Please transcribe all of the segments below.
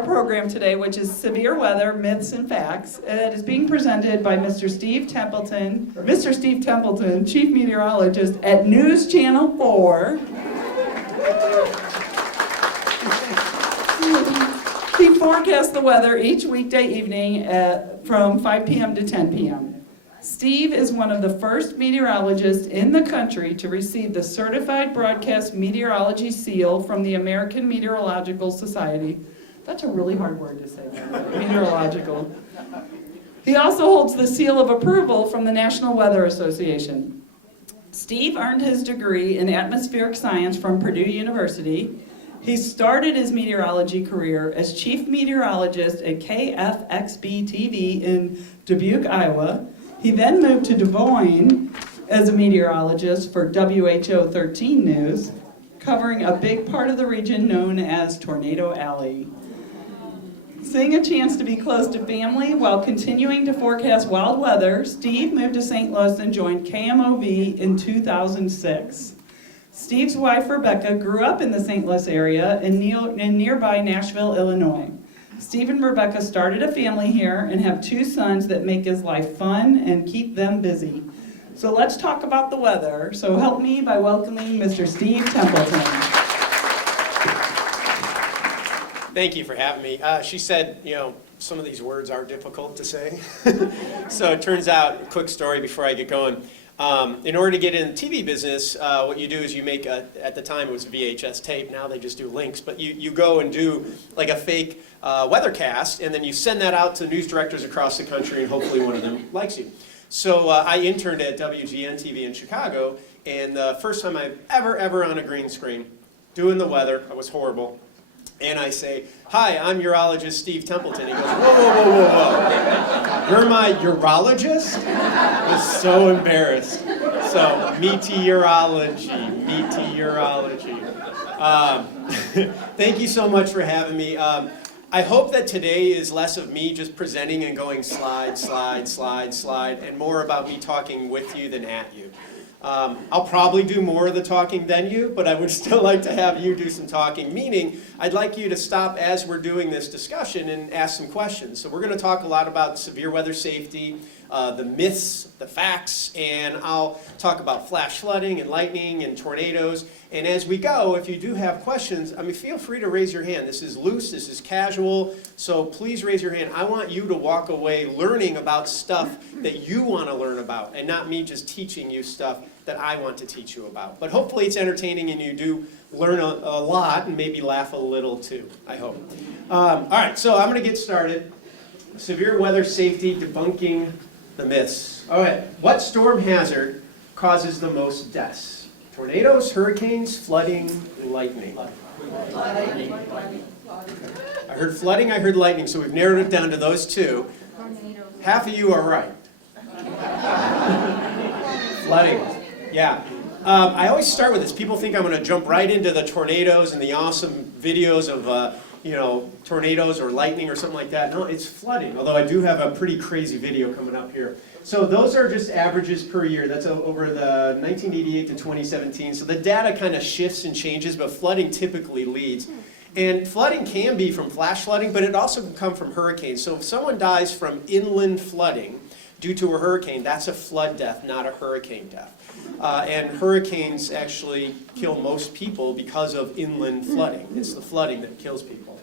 our program today, which is Severe Weather, Myths and Facts. It is being presented by Mr. Steve Templeton, Chief Meteorologist at News Channel 4. He forecasts the weather each weekday evening from 5 p.m. to 10 p.m. Steve is one of the first meteorologists in the country to receive the Certified Broadcast Meteorology Seal from the American Meteorological Society. That's a really hard word to say, meteorological. He also holds the seal of approval from the National Weather Association. Steve earned his degree in atmospheric science from Purdue University. He started his meteorology career as chief meteorologist at KFXB-TV in Dubuque, Iowa. He then moved to Des Moines as a meteorologist for WHO 13 News, covering a big part of the region known as Tornado Alley. Seeing a chance to be close to family while continuing to forecast wild weather, Steve moved to St. Louis and joined KMOV in 2006. Steve's wife, Rebecca, grew up in the St. Louis area in nearby Nashville, Illinois. Steve and Rebecca started a family here and have 2 sons that make his life fun and keep them busy. So let's talk about the weather. So help me by welcoming Mr. Steve Templeton. Thank you for having me. She said, some of these words are difficult to say. So it turns out, a quick story before I get going. In order to get in the TV business, what you do is you make, at the time it was VHS tape, now they just do links, but you go and do like a fake weathercast, and then you send that out to news directors across the country, and hopefully one of them likes you. So I interned at WGN-TV in Chicago, and the first time I've ever on a green screen, doing the weather, I was horrible. And I say, "Hi, I'm urologist Steve Templeton." He goes, "Whoa. You're my urologist?" I was so embarrassed. So, meteorology. Thank you so much for having me. I hope that today is less of me just presenting and going slide, and more about me talking with you than at you. I'll probably do more of the talking than you, but I would still like to have you do some talking, meaning I'd like you to stop as we're doing this discussion and ask some questions. So we're going to talk a lot about severe weather safety, the myths, the facts, and I'll talk about flash flooding and lightning and tornadoes. And as we go, if you do have questions, feel free to raise your hand. This is loose, this is casual, so please raise your hand. I want you to walk away learning about stuff that you want to learn about, and not me just teaching you stuff that I want to teach you about. But hopefully it's entertaining and you do learn a lot and maybe laugh a little too, I hope. All right, so I'm going to get started. Severe weather safety, debunking the myths. All right, what storm hazard causes the most deaths? Tornadoes, hurricanes, flooding, lightning. I heard flooding, I heard lightning, so we've narrowed it down to those 2. Half of you are right. Flooding, yeah. I always start with this. People think I'm going to jump right into the tornadoes and the awesome videos of tornadoes or lightning or something like that. No, it's flooding, although I do have a pretty crazy video coming up here. So those are just averages per year. That's over the 1988 to 2017. So the data kind of shifts and changes, but flooding typically leads. And flooding can be from flash flooding, but it also can come from hurricanes. So if someone dies from inland flooding due to a hurricane, that's a flood death, not a hurricane death. And hurricanes actually kill most people because of inland flooding. It's the flooding that kills people.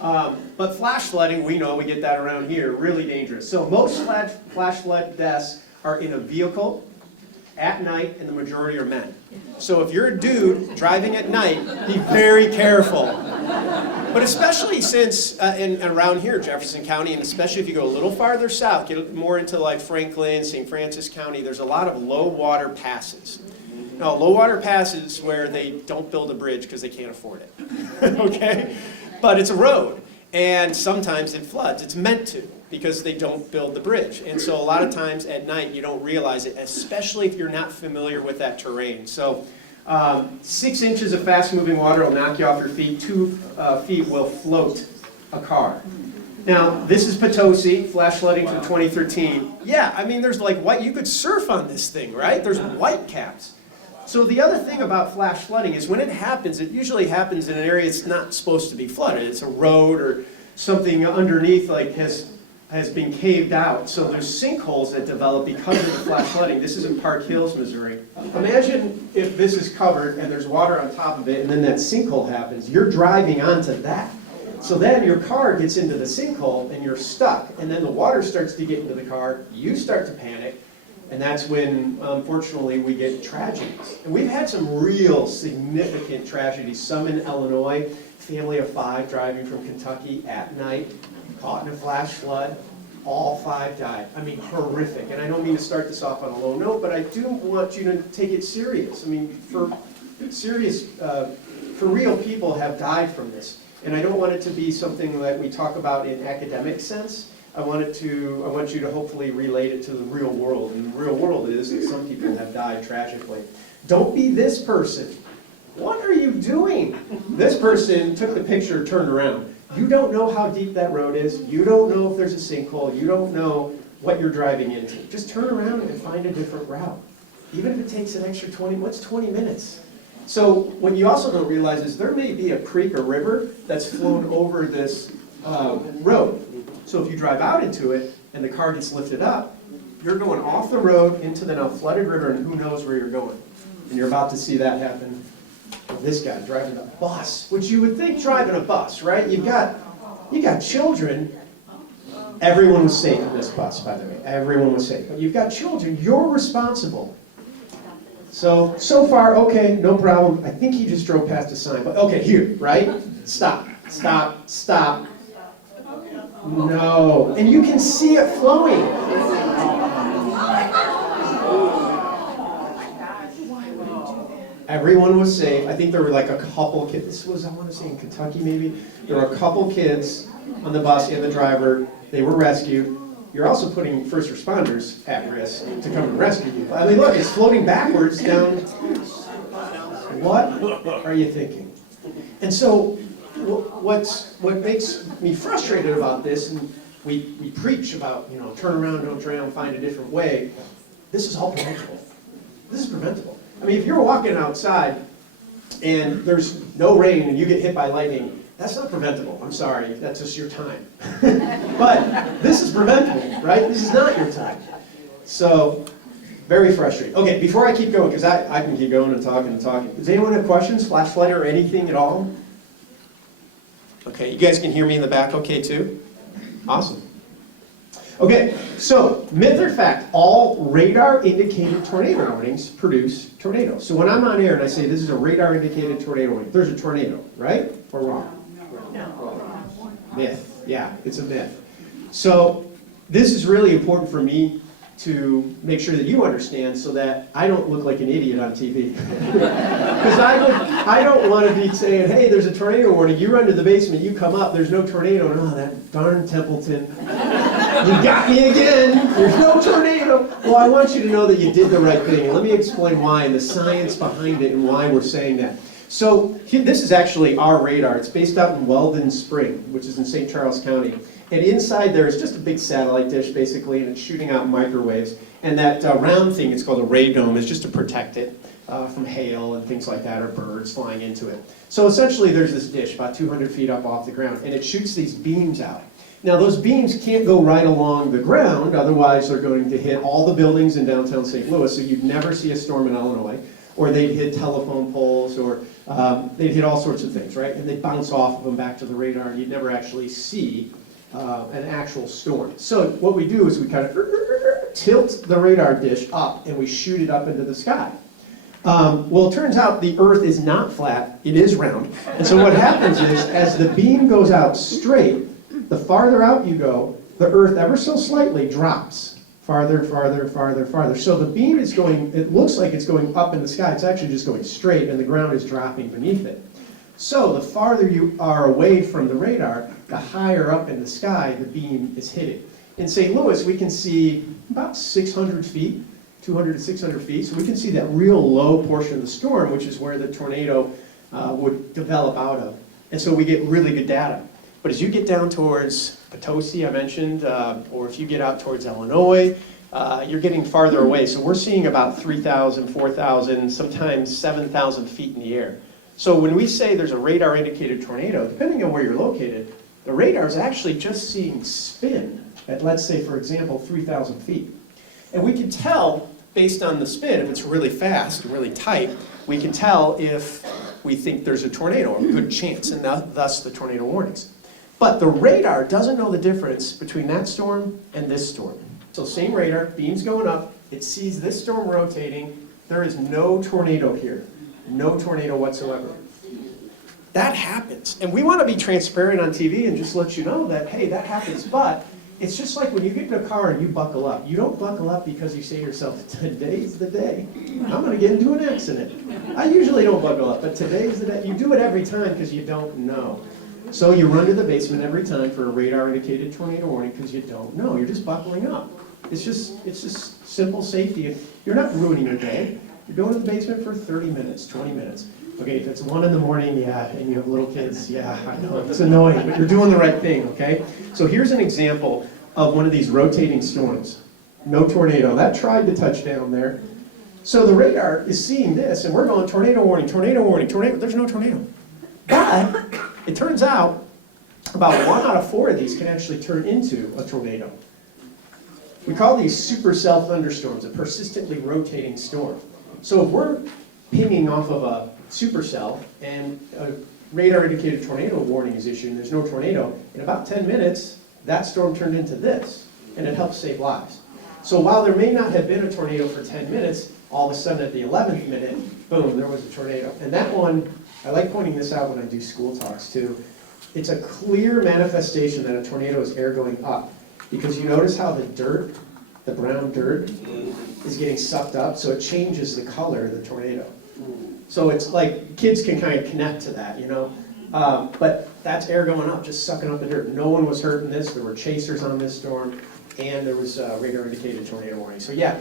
But flash flooding, we know, we get that around here, really dangerous. So most flash flood deaths are in a vehicle, at night, and the majority are men. So if you're a dude driving at night, be very careful. But especially since around here, Jefferson County, and especially if you go a little farther south, get more into like Franklin, St. Francis County, there's a lot of low water passes. Now, low water passes where they don't build a bridge because they can't afford it, okay? But it's a road, and sometimes it floods. It's meant to, because they don't build the bridge. And so a lot of times at night you don't realize it, especially if you're not familiar with that terrain. So 6 inches of fast-moving water will knock you off your feet. 2 feet will float a car. Now, this is Potosi, flash flooding from 2013. Yeah, there's like white, you could surf on this thing, right? There's white caps. So the other thing about flash flooding is when it happens, it usually happens in an area that's not supposed to be flooded. It's a road or something underneath like has been caved out. So there's sinkholes that develop because of the flash flooding. This is in Park Hills, Missouri. Imagine if this is covered and there's water on top of it and then that sinkhole happens. You're driving onto that. So then your car gets into the sinkhole and you're stuck. And then the water starts to get into the car. You start to panic. And that's when, unfortunately, we get tragedies. And we've had some real significant tragedies. Some in Illinois, family of 5 driving from Kentucky at night, caught in a flash flood. All 5 died. I mean, horrific. And I don't mean to start this off on a low note, but I do want you to take it serious. I mean, for real people have died from this. And I don't want it to be something that we talk about in academic sense. I want you to hopefully relate it to the real world. And the real world is that some people have died tragically. Don't be this person. What are you doing? This person took the picture, turned around. You don't know how deep that road is. You don't know if there's a sinkhole. You don't know what you're driving into. Just turn around and find a different route. Even if it takes an extra 20 minutes? So what you also don't realize is there may be a creek or river that's flown over this road. So if you drive out into it and the car gets lifted up, you're going off the road into the now flooded river and who knows where you're going. And you're about to see that happen with this guy driving a bus, which you would think driving a bus, right? You got children. Everyone was safe in this bus, by the way. Everyone was safe. But you've got children. You're responsible. So far, okay, no problem. I think he just drove past a sign. But okay, here, right? Stop. No. And you can see it flowing. Everyone was safe. I think there were like a couple kids. This was, I want to say in Kentucky maybe. There were a couple kids on the bus and the driver. They were rescued. You're also putting first responders at risk to come and rescue you. I mean, look, it's floating backwards down. What are you thinking? And so what makes me frustrated about this, and we preach about, turn around, don't drown, find a different way. This is all preventable. This is preventable. I mean, if you're walking outside and there's no rain and you get hit by lightning, that's not preventable. I'm sorry, that's just your time. But this is preventable, right? This is not your time. So, very frustrating. Okay, before I keep going, because I can keep going and talking. Does anyone have questions, flash flood or anything at all? Okay, you guys can hear me in the back okay too? Awesome. Okay, so myth or fact, all radar-indicated tornado warnings produce tornadoes. So when I'm on air and I say this is a radar-indicated tornado warning, there's a tornado, right? Or wrong? No. Myth. Yeah, it's a myth. So this is really important for me to make sure that you understand so that I don't look like an idiot on TV. Because I don't want to be saying, hey, there's a tornado warning, you run to the basement, you come up, there's no tornado, and oh, that darn Templeton, you got me again, there's no tornado. Well, I want you to know that you did the right thing, and let me explain why, and the science behind it, and why we're saying that. So this is actually our radar. It's based out in Weldon Spring, which is in St. Charles County. And inside there is just a big satellite dish, basically, and it's shooting out microwaves. And that round thing, it's called a radome, is just to protect it from hail and things like that, or birds flying into it. So essentially there's this dish about 200 feet up off the ground, and it shoots these beams out. Now those beams can't go right along the ground, otherwise they're going to hit all the buildings in downtown St. Louis, so you'd never see a storm in Illinois. Or they'd hit telephone poles, or they'd hit all sorts of things, right? And they'd bounce off of them back to the radar, and you'd never actually see an actual storm. So what we do is we kind of tilt the radar dish up, and we shoot it up into the sky. Well, it turns out the Earth is not flat, it is round. And so what happens is, as the beam goes out straight, the farther out you go, the Earth ever so slightly drops. Farther, farther, farther, farther. So the beam is going, it looks like it's going up in the sky. It's actually just going straight, and the ground is dropping beneath it. So the farther you are away from the radar, the higher up in the sky the beam is hitting. In St. Louis, we can see about 600 feet, 200 to 600 feet. So we can see that real low portion of the storm, which is where the tornado would develop out of. And so we get really good data. But as you get down towards Potosi, I mentioned, or if you get out towards Illinois, you're getting farther away. So we're seeing about 3,000, 4,000, sometimes 7,000 feet in the air. So when we say there's a radar-indicated tornado, depending on where you're located, The radar is actually just seeing spin at, let's say, for example, 3,000 feet. And we can tell, based on the spin, if it's really fast, really tight, we can tell if we think there's a tornado, a good chance, and thus the tornado warnings. But the radar doesn't know the difference between that storm and this storm. So same radar, beams going up, it sees this storm rotating, there is no tornado here, no tornado whatsoever. That happens, and we want to be transparent on TV and just let you know that, hey, that happens, but it's just like when you get in a car and you buckle up. You don't buckle up because you say to yourself, today's the day. I'm going to get into an accident. I usually don't buckle up, but today's the day. You do it every time because you don't know. So you run to the basement every time for a radar-indicated tornado warning because you don't know. You're just buckling up. It's just simple safety. You're not ruining your day. You're going to the basement for 30 minutes, 20 minutes. Okay, if it's 1 in the morning, yeah, and you have little kids, yeah, I know, it's annoying, but you're doing the right thing, okay? So here's an example of one of these rotating storms. No tornado. That tried to touch down there. So the radar is seeing this, and we're going tornado warning, tornado warning, tornado. There's no tornado. But it turns out about 1 out of 4 of these can actually turn into a tornado. We call these supercell thunderstorms, a persistently rotating storm. So if we're pinging off of a supercell and a radar-indicated tornado warning is issued and there's no tornado, in about 10 minutes, that storm turned into this, and it helps save lives. So while there may not have been a tornado for 10 minutes, all of a sudden at the 11th minute, boom, there was a tornado. And that one, I like pointing this out when I do school talks too, it's a clear manifestation that a tornado is air going up. Because you notice how the dirt, the brown dirt, is getting sucked up, so it changes the color of the tornado. So it's like, kids can kind of connect to that, you know? But that's air going up, just sucking up the dirt. No one was hurt in this, there were chasers on this storm, and there was a radar-indicated tornado warning. So yeah,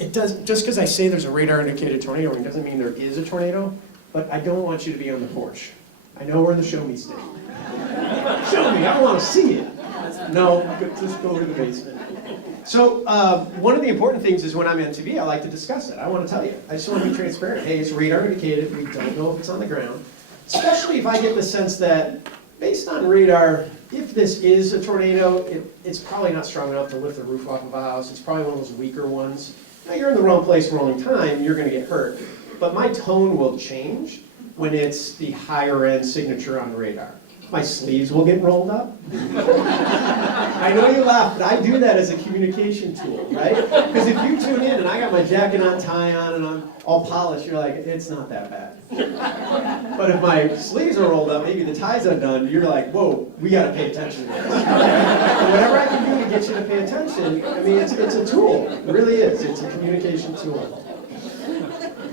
it does, just because I say there's a radar-indicated tornado warning doesn't mean there is a tornado, but I don't want you to be on the porch. I know we're in the show me state. Show me, I want to see it. No, just go to the basement. So one of the important things is when I'm on TV, I like to discuss it. I want to tell you. I just want to be transparent. Hey, it's radar indicated. We don't know if it's on the ground. Especially if I get the sense that, based on radar, if this is a tornado, it's probably not strong enough to lift the roof off of a house. It's probably one of those weaker ones. Now, you're in the wrong place, wrong time, you're going to get hurt. But my tone will change when it's the higher end signature on radar. My sleeves will get rolled up. I know you laugh, but I do that as a communication tool, right? Because if you tune in and I got my jacket on, tie on, and I'm all polished, you're like, it's not that bad. But if my sleeves are rolled up, maybe the tie's undone, you're like, whoa, we got to pay attention to this. And whatever I can do to get you to pay attention, I mean, it's a tool. It really is. It's a communication tool.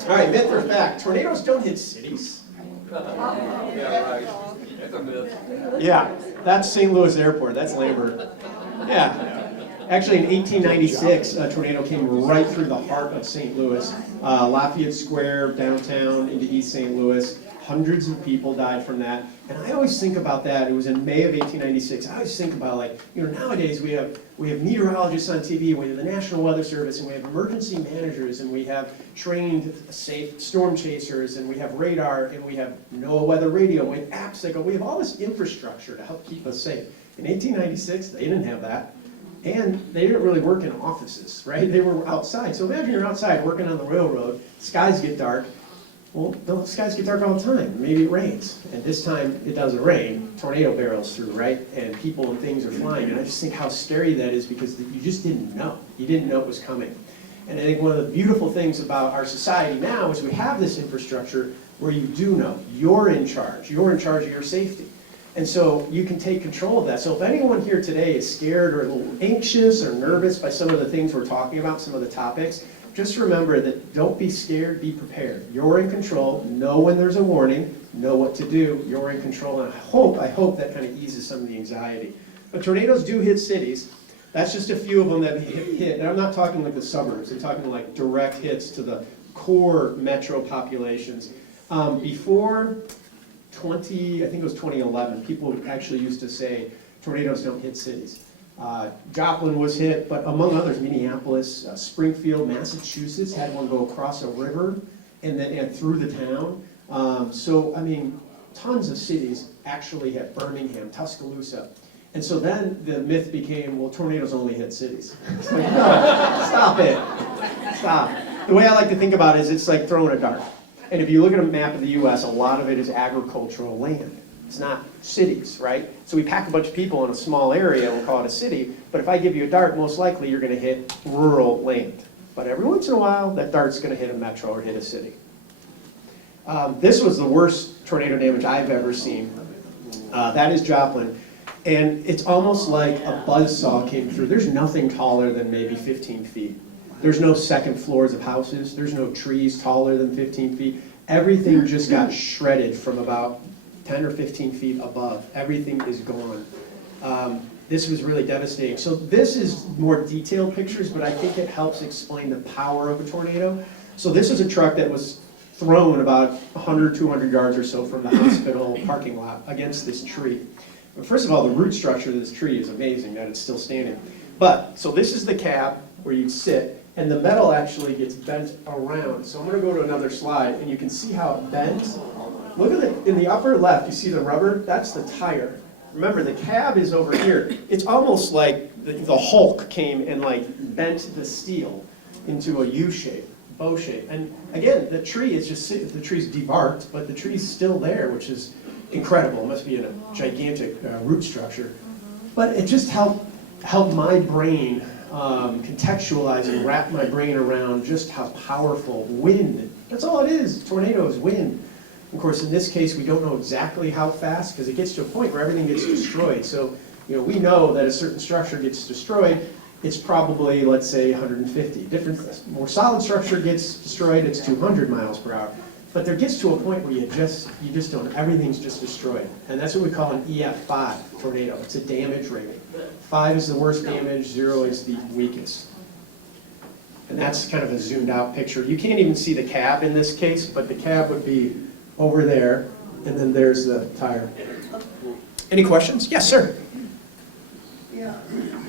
All right, myth or fact, tornadoes don't hit cities. Yeah, right. That's a myth. Yeah, that's St. Louis Airport. That's Lambert. Yeah. Actually, in 1896, a tornado came right through the heart of St. Louis. Lafayette Square, downtown, into East St. Louis. Hundreds of people died from that. And I always think about that. It was in May of 1896. I always think about, like, you know, nowadays we have meteorologists on TV, we have the National Weather Service, and we have emergency managers, and we have trained safe storm chasers, and we have radar, and we have NOAA weather radio, and we have apps that go, we have all this infrastructure to help keep us safe. In 1896, they didn't have that. And they didn't really work in offices, right? They were outside. So imagine you're outside working on the railroad, skies get dark. Well, the skies get dark all the time. Maybe it rains. And this time it doesn't rain. Tornado barrels through, right? And people and things are flying. And I just think how scary that is because you just didn't know. You didn't know it was coming. And I think one of the beautiful things about our society now is we have this infrastructure where you do know. You're in charge. You're in charge of your safety. And so you can take control of that. So if anyone here today is scared or a little anxious or nervous by some of the things we're talking about, some of the topics, just remember that don't be scared, be prepared. You're in control, know when there's a warning, know what to do, you're in control, and I hope that kind of eases some of the anxiety. But tornadoes do hit cities. That's just a few of them that hit, and I'm not talking like the suburbs, I'm talking like direct hits to the core metro populations. Before I think it was 2011, people actually used to say tornadoes don't hit cities. Joplin was hit, but among others, Minneapolis, Springfield, Massachusetts had one go across a river and then through the town. So, I mean, tons of cities actually hit Birmingham, Tuscaloosa. And so then the myth became, well, tornadoes only hit cities. It's like, no, stop it, stop. The way I like to think about it is it's like throwing a dart. And if you look at a map of the US, a lot of it is agricultural land. It's not cities, right? So we pack a bunch of people in a small area, we'll call it a city, but if I give you a dart, most likely you're gonna hit rural land. But every once in a while, that dart's gonna hit a metro or hit a city. This was the worst tornado damage I've ever seen. That is Joplin. And it's almost like a buzzsaw came through. There's nothing taller than maybe 15 feet. There's no second floors of houses. There's no trees taller than 15 feet. Everything just got shredded from about 10 or 15 feet above. Everything is gone. This was really devastating. So this is more detailed pictures, but I think it helps explain the power of a tornado. So this is a truck that was thrown about 100, 200 yards or so from the hospital parking lot against this tree. But first of all, the root structure of this tree is amazing that it's still standing. But, so this is the cab where you'd sit, and the metal actually gets bent around. So I'm gonna go to another slide, and you can see how it bends. Look at it, in the upper left, you see the rubber? That's the tire. Remember, the cab is over here. It's almost like the Hulk came and like bent the steel into a U shape, bow shape. And again, the tree is just, the tree's debarked, but the tree's still there, which is incredible. It must be in a gigantic root structure. But it just helped my brain contextualize and wrap my brain around just how powerful wind. That's all it is. Tornado is wind. Of course, in this case, we don't know exactly how fast because it gets to a point where everything gets destroyed. So, we know that a certain structure gets destroyed. It's probably, let's say, 150. More solid structure gets destroyed. It's 200 miles per hour. But there gets to a point where you just don't, everything's just destroyed. And that's what we call an EF5 tornado. It's a damage rating. 5 is the worst damage, 0 is the weakest. And that's kind of a zoomed out picture. You can't even see the cab in this case, but the cab would be over there, and then there's the tire. Any questions? Yes, sir. Yeah,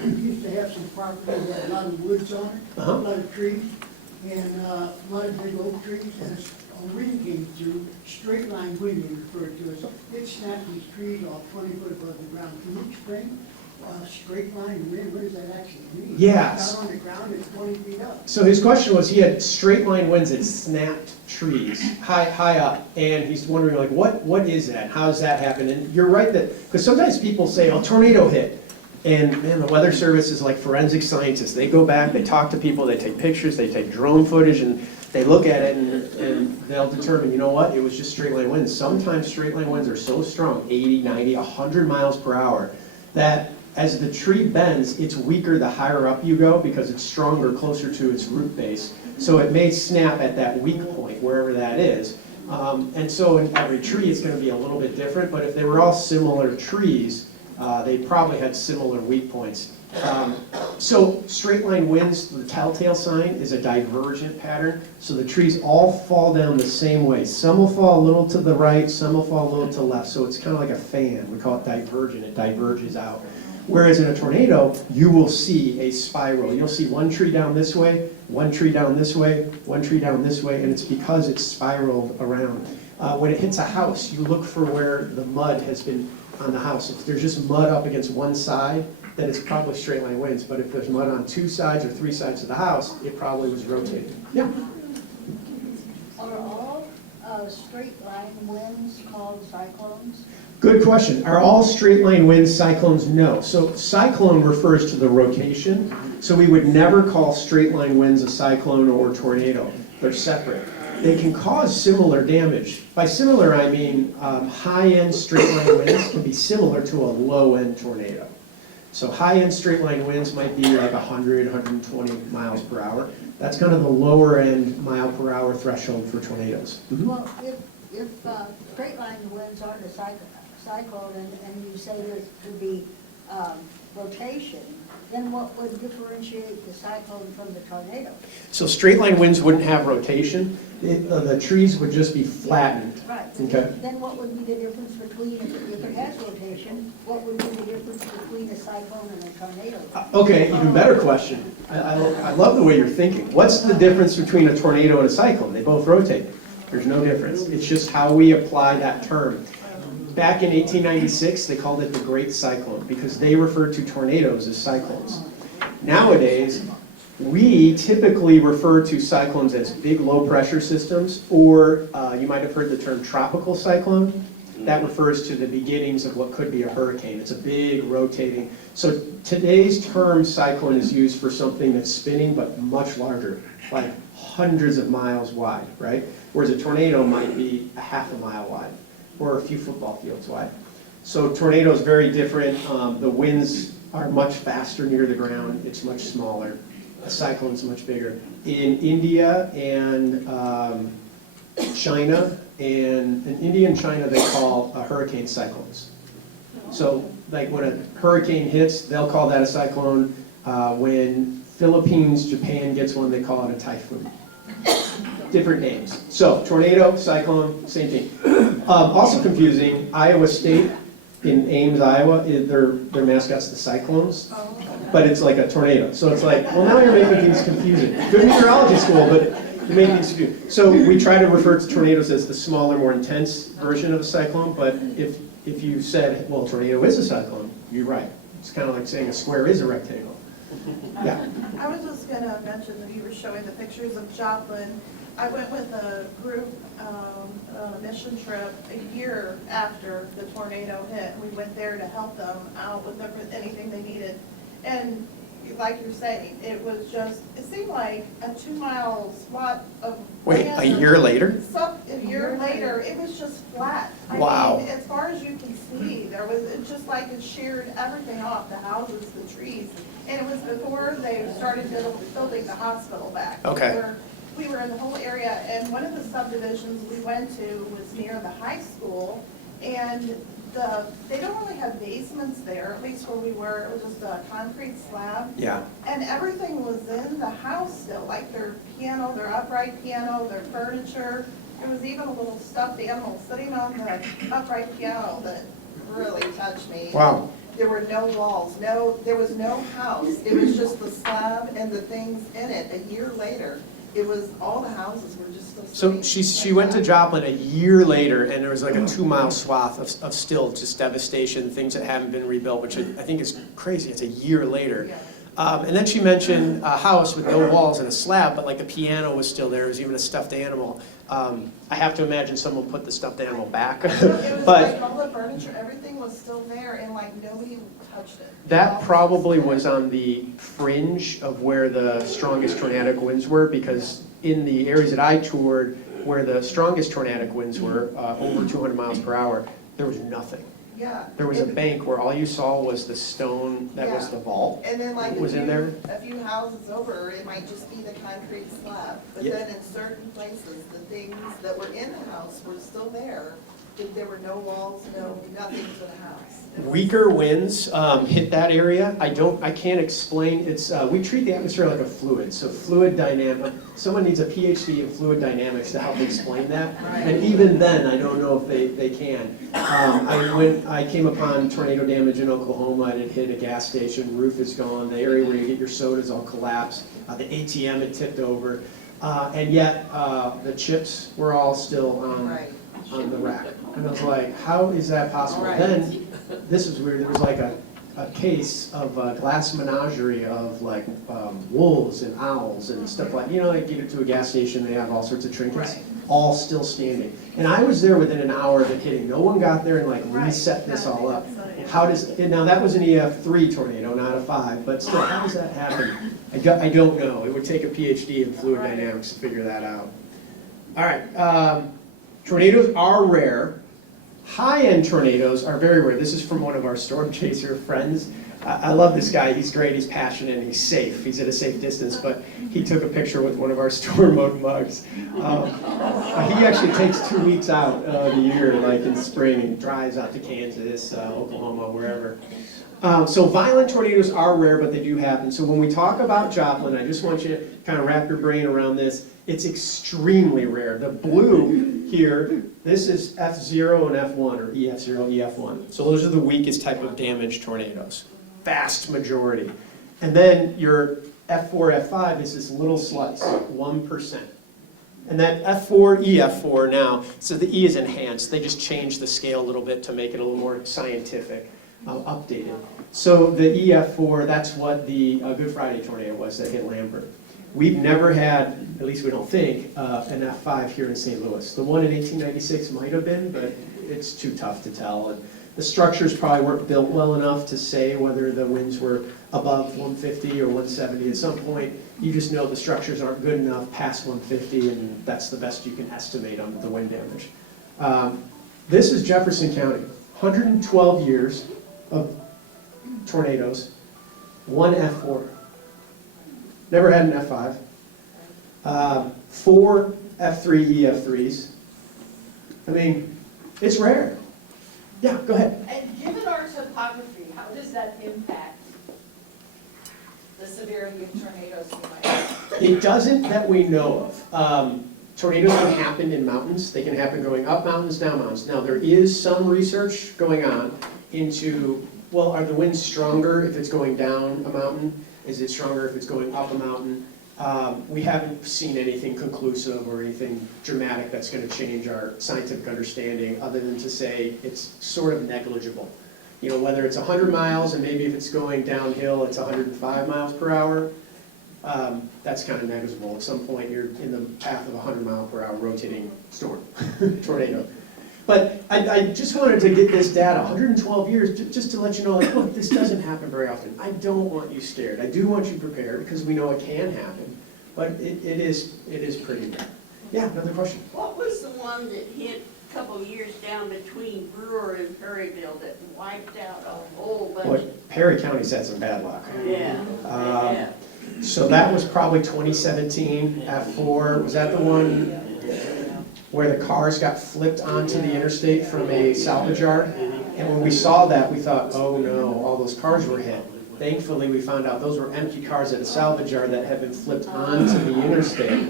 we used to have some property that had a lot of woods on it, a lot of trees, and a lot of big oak trees, and a wind came through, straight line wind they referred to as, it snapped these trees off 20 foot above the ground. Can you explain straight line wind, what does that actually mean? Yes. Down on the ground, it's 20 feet up. So his question was, he had straight line winds that snapped trees high up, and he's wondering, like, what is that? How does that happen? And you're right that, because sometimes people say, oh, tornado hit. And man, the Weather Service is like forensic scientists. They go back, they talk to people, they take pictures, they take drone footage, and they look at it, and they'll determine, you know what, it was just straight line winds. Sometimes straight line winds are so strong, 80, 90, 100 miles per hour, that as the tree bends, it's weaker the higher up you go because it's stronger closer to its root base. So it may snap at that weak point, wherever that is. And so in every tree, it's going to be a little bit different, but if they were all similar trees, they probably had similar weak points. So straight line winds, the telltale sign is a divergent pattern. So the trees all fall down the same way. Some will fall a little to the right, some will fall a little to the left. So it's kind of like a fan. We call it divergent. It diverges out. Whereas in a tornado, you will see a spiral. You'll see one tree down this way, one tree down this way, one tree down this way, and it's because it's spiraled around. When it hits a house, you look for where the mud has been on the house. If there's just mud up against one side, then it's probably straight line winds. But if there's mud on 2 sides or 3 sides of the house, it probably was rotating. Yeah? Are all straight line winds called cyclones? Good question. Are all straight line winds cyclones? No. So cyclone refers to the rotation. So we would never call straight line winds a cyclone or a tornado. They're separate. They can cause similar damage. By similar, I mean high-end straight line winds can be similar to a low-end tornado. So high-end straight line winds might be like 100, 120 miles per hour. That's kind of the lower-end mile per hour threshold for tornadoes. Well, if straight line winds aren't a cyclone and you say there could be rotation, then what would differentiate the cyclone from the tornado? So straight line winds wouldn't have rotation. The trees would just be flattened. Right. Okay. Then what would be the difference between, if it has rotation, what would be the difference between a cyclone and a tornado? Okay, even better question. I love the way you're thinking. What's the difference between a tornado and a cyclone? They both rotate. There's no difference. It's just how we apply that term. back in 1896, they called it the Great Cyclone because they referred to tornadoes as cyclones. Nowadays, we typically refer to cyclones as big low-pressure systems, or you might have heard the term tropical cyclone. That refers to the beginnings of what could be a hurricane. It's a big rotating. So today's term cyclone is used for something that's spinning but much larger, like hundreds of miles wide, right? Whereas a tornado might be a half a mile wide or a few football fields wide. So tornado is very different. The winds are much faster near the ground. It's much smaller. A cyclone is much bigger. In India and China, and in India and China, they call hurricane cyclones. So like when a hurricane hits, they'll call that a cyclone. When Philippines, Japan gets one, they call it a typhoon. Different names. So tornado, cyclone, same thing. Also confusing, Iowa State in Ames, Iowa, their mascot's the Cyclones, but it's like a tornado. So it's like, well, now you're making things confusing. Good meteorology school, but you're making things confusing. So we try to refer to tornadoes as the smaller, more intense version of a cyclone, but if you said, well, a tornado is a cyclone, you're right. It's kind of like saying a square is a rectangle. Yeah. I was just going to mention that you were showing the pictures of Joplin. I went with a group mission trip a year after the tornado hit. We went there to help them out with anything they needed. And like you're saying, it seemed like a 2-mile swath of Wait, land. a year later? A year later, it was just flat. Wow. I mean, as far as you can see, it's just like it sheared everything off, the houses, the trees. And it was before they started building the hospital back. Okay. We were in the whole area, and one of the subdivisions we went to was near the high school, and they don't really have basements there, at least where we were. It was just a concrete slab. Yeah. And everything was in the house still, like their piano, their upright piano, their furniture. There was even a little stuffed animal sitting on the upright piano that really touched me. Wow. There were no walls, there was no house. It was just the slab and the things in it. A year later, it was, all the houses were just So still she went to Joplin a year later, and there was like a 2-mile swath of still just devastation, things that haven't been rebuilt, which I think is crazy. It's a year later. Yeah. And then she mentioned a house with no walls and a slab, but like the piano was still there. There was even a stuffed animal. I have to imagine someone put the stuffed animal back. It was But like all the furniture, everything was still there, and like nobody touched it. that probably was on the fringe of where the strongest tornadic winds were, because in the areas that I toured where the strongest tornadic winds were, over 200 miles per hour, there was nothing. Yeah. There was a bank where all you saw was the stone that was the vault. And then like Was in there? a few houses over, it might just be the concrete slab. But Yeah. then in certain places, the things that were in the house were still there. There were no walls, nothing to the house. It was- Weaker winds hit that area. I can't explain. It's we treat the atmosphere like a fluid. So fluid dynamic. Someone needs a PhD in fluid dynamics to help explain that. And even then, I don't know if they can. I came upon tornado damage in Oklahoma, and it hit a gas station. Roof is gone. The area where you get your sodas all collapsed. The ATM had tipped over, and yet the chips were all still on the rack. And I was like, how is that possible? Then, this is weird, there was like a case of a glass menagerie of like wolves and owls and stuff like, you know, they get it to a gas station, they have all sorts of trinkets, all still standing. And I was there within an hour of it hitting. No one got there and like reset this all up. Now that was an EF3 tornado, not a 5, but still, how does that happen? I don't know. It would take a PhD in fluid dynamics to figure that out. All right. Tornadoes are rare. High-end tornadoes are very rare. This is from one of our storm chaser friends. I love this guy. He's great. He's passionate. And he's safe. He's at a safe distance. But he took a picture with one of our storm mode mugs. He actually takes 2 weeks out of the year, like in spring, and drives out to Kansas, Oklahoma, wherever. So violent tornadoes are rare, but they do happen. So when we talk about Joplin, I just want you to kind of wrap your brain around this. It's extremely rare. The blue here, this is F0 and F1, or EF0, EF1. So those are the weakest type of damage tornadoes. Vast majority. And then your F4, F5 is this little slice, 1%. And that F4, EF4 now, so the E is enhanced. They just changed the scale a little bit to make it a little more scientific, updated. So the EF4, that's what the Good Friday tornado was that hit Lambert. We've never had, at least we don't think, an F5 here in St. Louis. The one in 1896 might have been, but it's too tough to tell. And the structures probably weren't built well enough to say whether the winds were above 150 or 170. At some point, you just know the structures aren't good enough past 150, and that's the best you can estimate on the wind damage. This is Jefferson County, 112 years of tornadoes, one F4. Never had an F5. 4 F3 EF3s. I mean, it's rare. Yeah, go ahead. And given our topography, how does that impact the severity of tornadoes in my area? It doesn't that we know of. Tornadoes can happen in mountains. They can happen going up mountains, down mountains. Now, there is some research going on into, well, are the winds stronger if it's going down a mountain? Is it stronger if it's going up a mountain? We haven't seen anything conclusive or anything dramatic that's going to change our scientific understanding, other than to say it's sort of negligible. You know, whether it's 100 miles and maybe if it's going downhill, it's 105 miles per hour, that's kind of negligible. At some point, you're in the path of a 100 mile per hour rotating storm, tornado. But I just wanted to get this data, 112 years, just to let you know, like, look, this doesn't happen very often. I don't want you scared. I do want you prepared, because we know it can happen, but it is pretty rare. Yeah, another question? What was the one that hit a couple of years down between Brewer and Perryville that wiped out a whole bunch Boy, of... Perry County's had some bad luck. Yeah. Yeah. So that was probably 2017, F4. Was that the one where the cars got flipped onto the interstate from a salvage yard? And when we saw that, we thought, oh no, all those cars were hit. Thankfully, we found out those were empty cars at a salvage yard that had been flipped onto the interstate.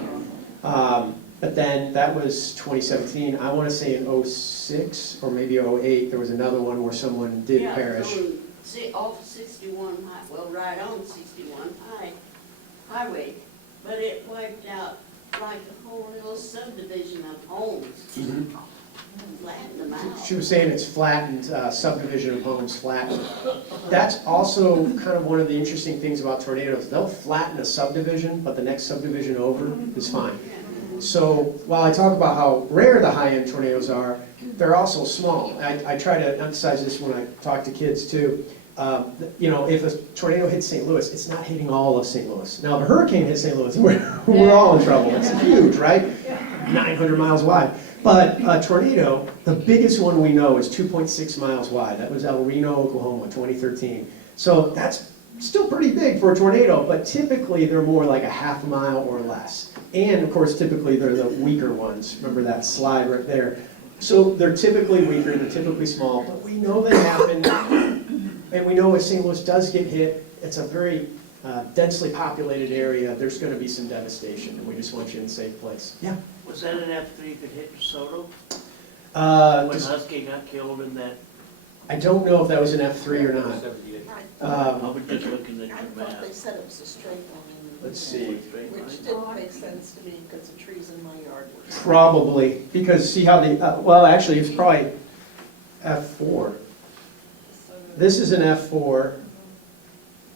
But then that was 2017. I want to say in 06 or maybe 08, there was another one where someone did perish. Yeah, off 61, well, right on 61 highway, but it wiped out like a whole little subdivision of homes. Mhm. Flattened them out. She was saying it's flattened, subdivision of homes flattened. That's also kind of one of the interesting things about tornadoes. They'll flatten a subdivision, but the next subdivision over is fine. So while I talk about how rare the high-end tornadoes are, they're also small. I try to emphasize this when I talk to kids too. You know, if a tornado hits St. Louis, it's not hitting all of St. Louis. Now, if a hurricane hits St. Louis, we're all in trouble. It's huge, right? 900 miles wide. But a tornado, the biggest one we know is 2.6 miles wide. That was El Reno, Oklahoma, 2013. So that's still pretty big for a tornado, but typically they're more like a half mile or less. And of course, typically they're the weaker ones. Remember that slide right there? So they're typically weaker, they're typically small, but we know they happen. And we know if St. Louis does get hit, it's a very densely populated area. There's going to be some devastation, and we just want you in a safe place. Yeah? Was that an F3 that hit DeSoto? When Husky got killed in that? I don't know if that was an F3 or not. I was just looking at I your thought map. they said it was a straight line. Let's see. Which didn't make sense to me because the trees in my yard were. Probably, because see how the, well, actually, it's probably F4. This is an F4.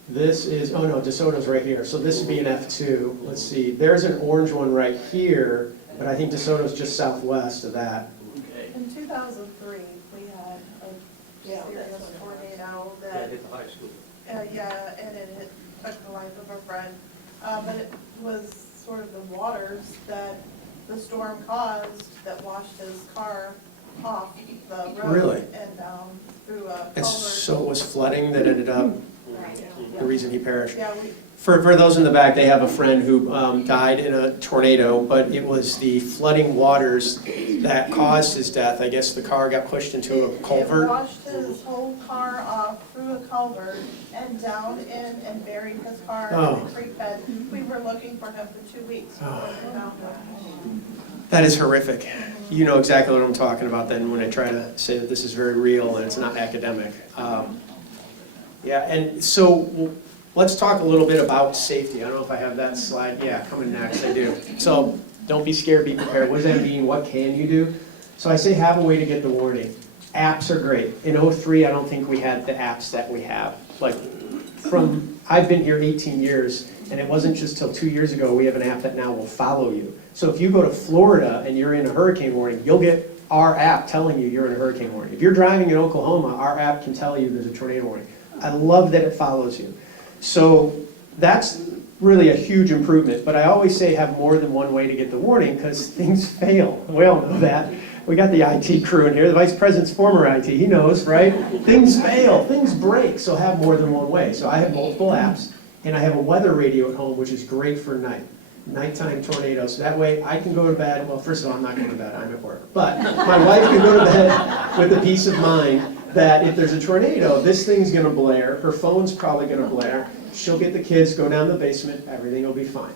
This is, oh no, DeSoto's right here. So this would be an F2. Let's see, there's an orange one right here, but I think DeSoto's just southwest of that. Okay. In 2003, we had a serious tornado That that, hit the high school. yeah, and it took the life of a friend. But it was sort of the waters that the storm caused that washed his car off the road. Really? And through a And culvert. so it was flooding that ended up the reason he perished. Yeah, For those in the back, they have a friend who died in a tornado, but it was the flooding waters that caused his death. I guess the car got pushed into a It culvert. washed his whole car off through a culvert and down in and buried his car Oh. in a creek bed. We were looking for him for 2 weeks before we found him. That is horrific. You know exactly what I'm talking about then when I try to say that this is very real and it's not academic. Yeah, and so let's talk a little bit about safety. I don't know if I have that slide. Yeah, coming next, I do. So Don't be scared, be prepared. What does that mean? What can you do? So I say have a way to get the warning. Apps are great. In '03, I don't think we had the apps that we have. Like I've been here 18 years, and it wasn't just till 2 years ago we have an app that now will follow you. So if you go to Florida and you're in a hurricane warning, you'll get our app telling you you're in a hurricane warning. If you're driving in Oklahoma, our app can tell you there's a tornado warning. I love that it follows you. So that's really a huge improvement, but I always say have more than one way to get the warning because things fail. We all know that. We got the IT crew in here, the vice president's former IT, he knows, right? Things fail, things break, so have more than one way. So I have multiple apps, and I have a weather radio at home, which is great for nighttime tornadoes. So that way I can go to bed, well, first of all, I'm not going to bed, I'm at work. But my wife can go to bed with the peace of mind that if there's a tornado, this thing's going to blare, her phone's probably going to blare, she'll get the kids, go down the basement, everything will be fine.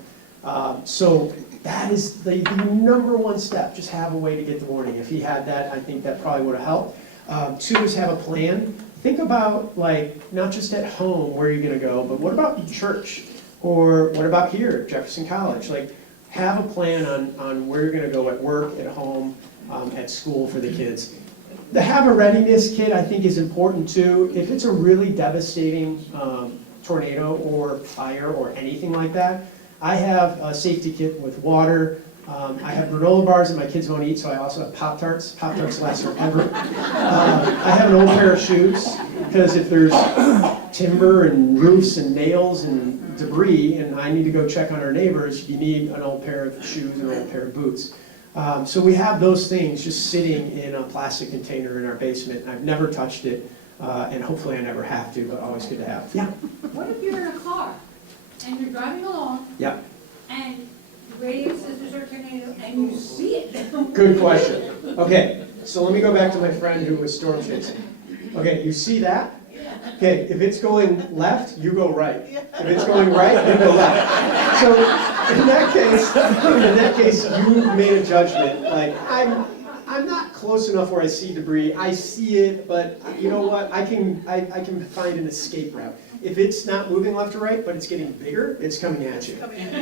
So that is the number one step, just have a way to get the warning. If he had that, I think that probably would have helped. Two is have a plan. Think about, like, not just at home where you're going to go, but what about church? Or what about here at Jefferson College? Like, have a plan on where you're going to go at work, at home, at school for the kids. The have a readiness kit, I think, is important too. If it's a really devastating tornado or fire or anything like that, I have a safety kit with water. I have granola bars that my kids won't eat, so I also have Pop-Tarts. Pop-Tarts last forever. I have an old pair of shoes, because if there's timber and roofs and nails and debris, and I need to go check on our neighbors, you need an old pair of shoes and an old pair of boots. So we have those things just sitting in a plastic container in our basement. I've never touched it, and hopefully I never have to, but always good to have. Yeah? What if you're in a car and you're driving along Yeah. and the radio says there's a tornado and you see it? Good question. Okay, so let me go back to my friend who was storm chasing. Okay, you see that? Okay, if it's going left, you go right. If it's going right, you go left. So in that case, you made a judgment. Like, I'm not close enough where I see debris. I see it, but you know what? I can find an escape route. If it's not moving left or right, but it's getting bigger, it's coming at you,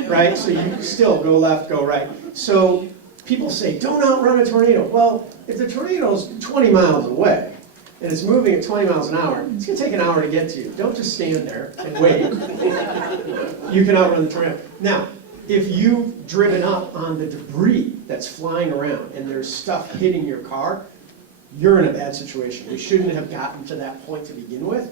right? So you still go left, go right. So people say, don't outrun a tornado. Well, if the tornado's 20 miles away, and it's moving at 20 miles an hour, it's going to take an hour to get to you. Don't just stand there and wait. You can outrun the tornado. Now, if you've driven up on the debris that's flying around and there's stuff hitting your car, you're in a bad situation. We shouldn't have gotten to that point to begin with.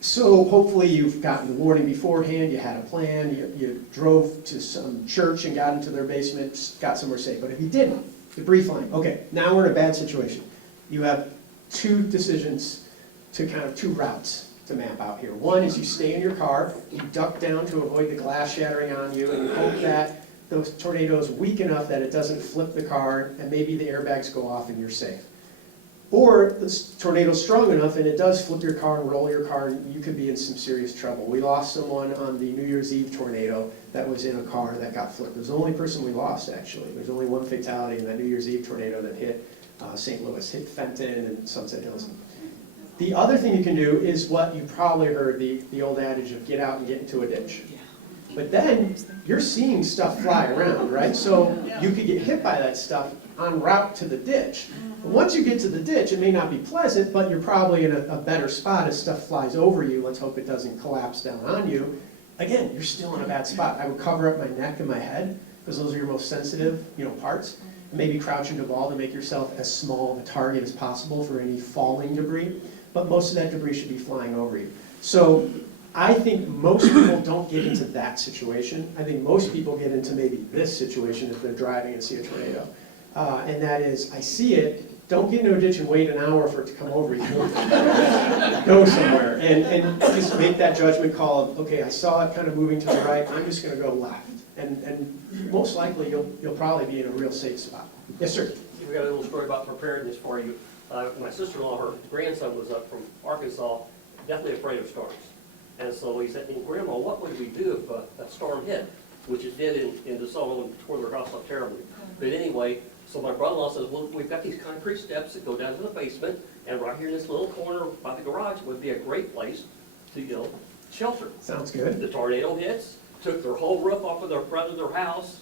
So hopefully you've gotten the warning beforehand, you had a plan, you drove to some church and got into their basement, got somewhere safe. But if you didn't, debris flying, okay, now we're in a bad situation. You have two decisions two routes to map out here. One is you stay in your car, you duck down to avoid the glass shattering on you, and you hope that those tornadoes weak enough that it doesn't flip the car, and maybe the airbags go off and you're safe. Or the tornado's strong enough and it does flip your car and roll your car, and you could be in some serious trouble. We lost someone on the New Year's Eve tornado that was in a car that got flipped. It was the only person we lost, actually. There's only one fatality in that New Year's Eve tornado that hit St. Louis, hit Fenton and Sunset Hills. The other thing you can do is what you probably heard, the old adage of get out and get into a ditch. But then you're seeing stuff fly around, right? So you could get hit by that stuff en route to the ditch. But once you get to the ditch, it may not be pleasant, but you're probably in a better spot as stuff flies over you. Let's hope it doesn't collapse down on you. Again, you're still in a bad spot. I would cover up my neck and my head, because those are your most sensitive, parts. Maybe crouch into a ball to make yourself as small of a target as possible for any falling debris. But most of that debris should be flying over you. So I think most people don't get into that situation. I think most people get into maybe this situation if they're driving and see a tornado. And that is, I see it, don't get into a ditch and wait an hour for it to come over you. Go somewhere and just make that judgment call of, okay, I saw it kind of moving to the right, I'm just going to go left. And most likely you'll probably be in a real safe spot. Yes, sir? We got a little story about preparedness for you. My sister-in-law, her grandson was up from Arkansas, definitely afraid of storms. And so he said, well, Grandma, what would we do if a storm hit? Which it did in DeSoto and tore their house up terribly. But anyway, so my brother-in-law says, well, we've got these concrete steps that go down to the basement, and right here in this little corner by the garage would be a great place to, shelter. Sounds good. The tornado hits, took their whole roof off of the front of their house,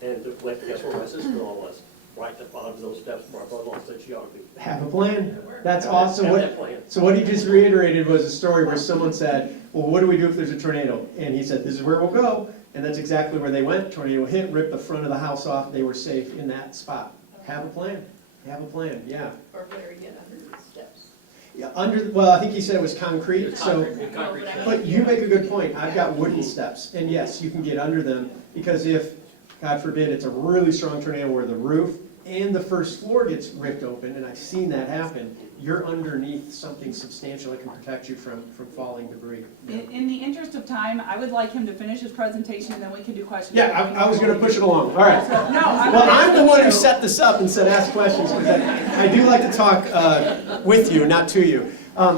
And guess where my sister-in-law was? Right at the bottom of those steps where I brother-in-law said geography. Have a plan. That's awesome. Have that plan. So what he just reiterated was a story where someone said, well, what do we do if there's a tornado? And he said, this is where we'll go. And that's exactly where they went. Tornado hit, ripped the front of the house off. They were safe in that spot. Have a plan. Have a plan, yeah. Or better yet, under the steps. Yeah, well, I think he said it was concrete, It's so. concrete steps. But you make a good point. I've got wooden steps, and yes, you can get under them, because if, God forbid, it's a really strong tornado where the roof and the first floor gets ripped open, and I've seen that happen, you're underneath something substantial that can protect you from falling debris. In the interest of time, I would like him to finish his presentation, and then we can do questions. Yeah, I was gonna push it along, all right. No, Well, I'm the one who set this up and said ask questions, because I do like to talk with you, not to you.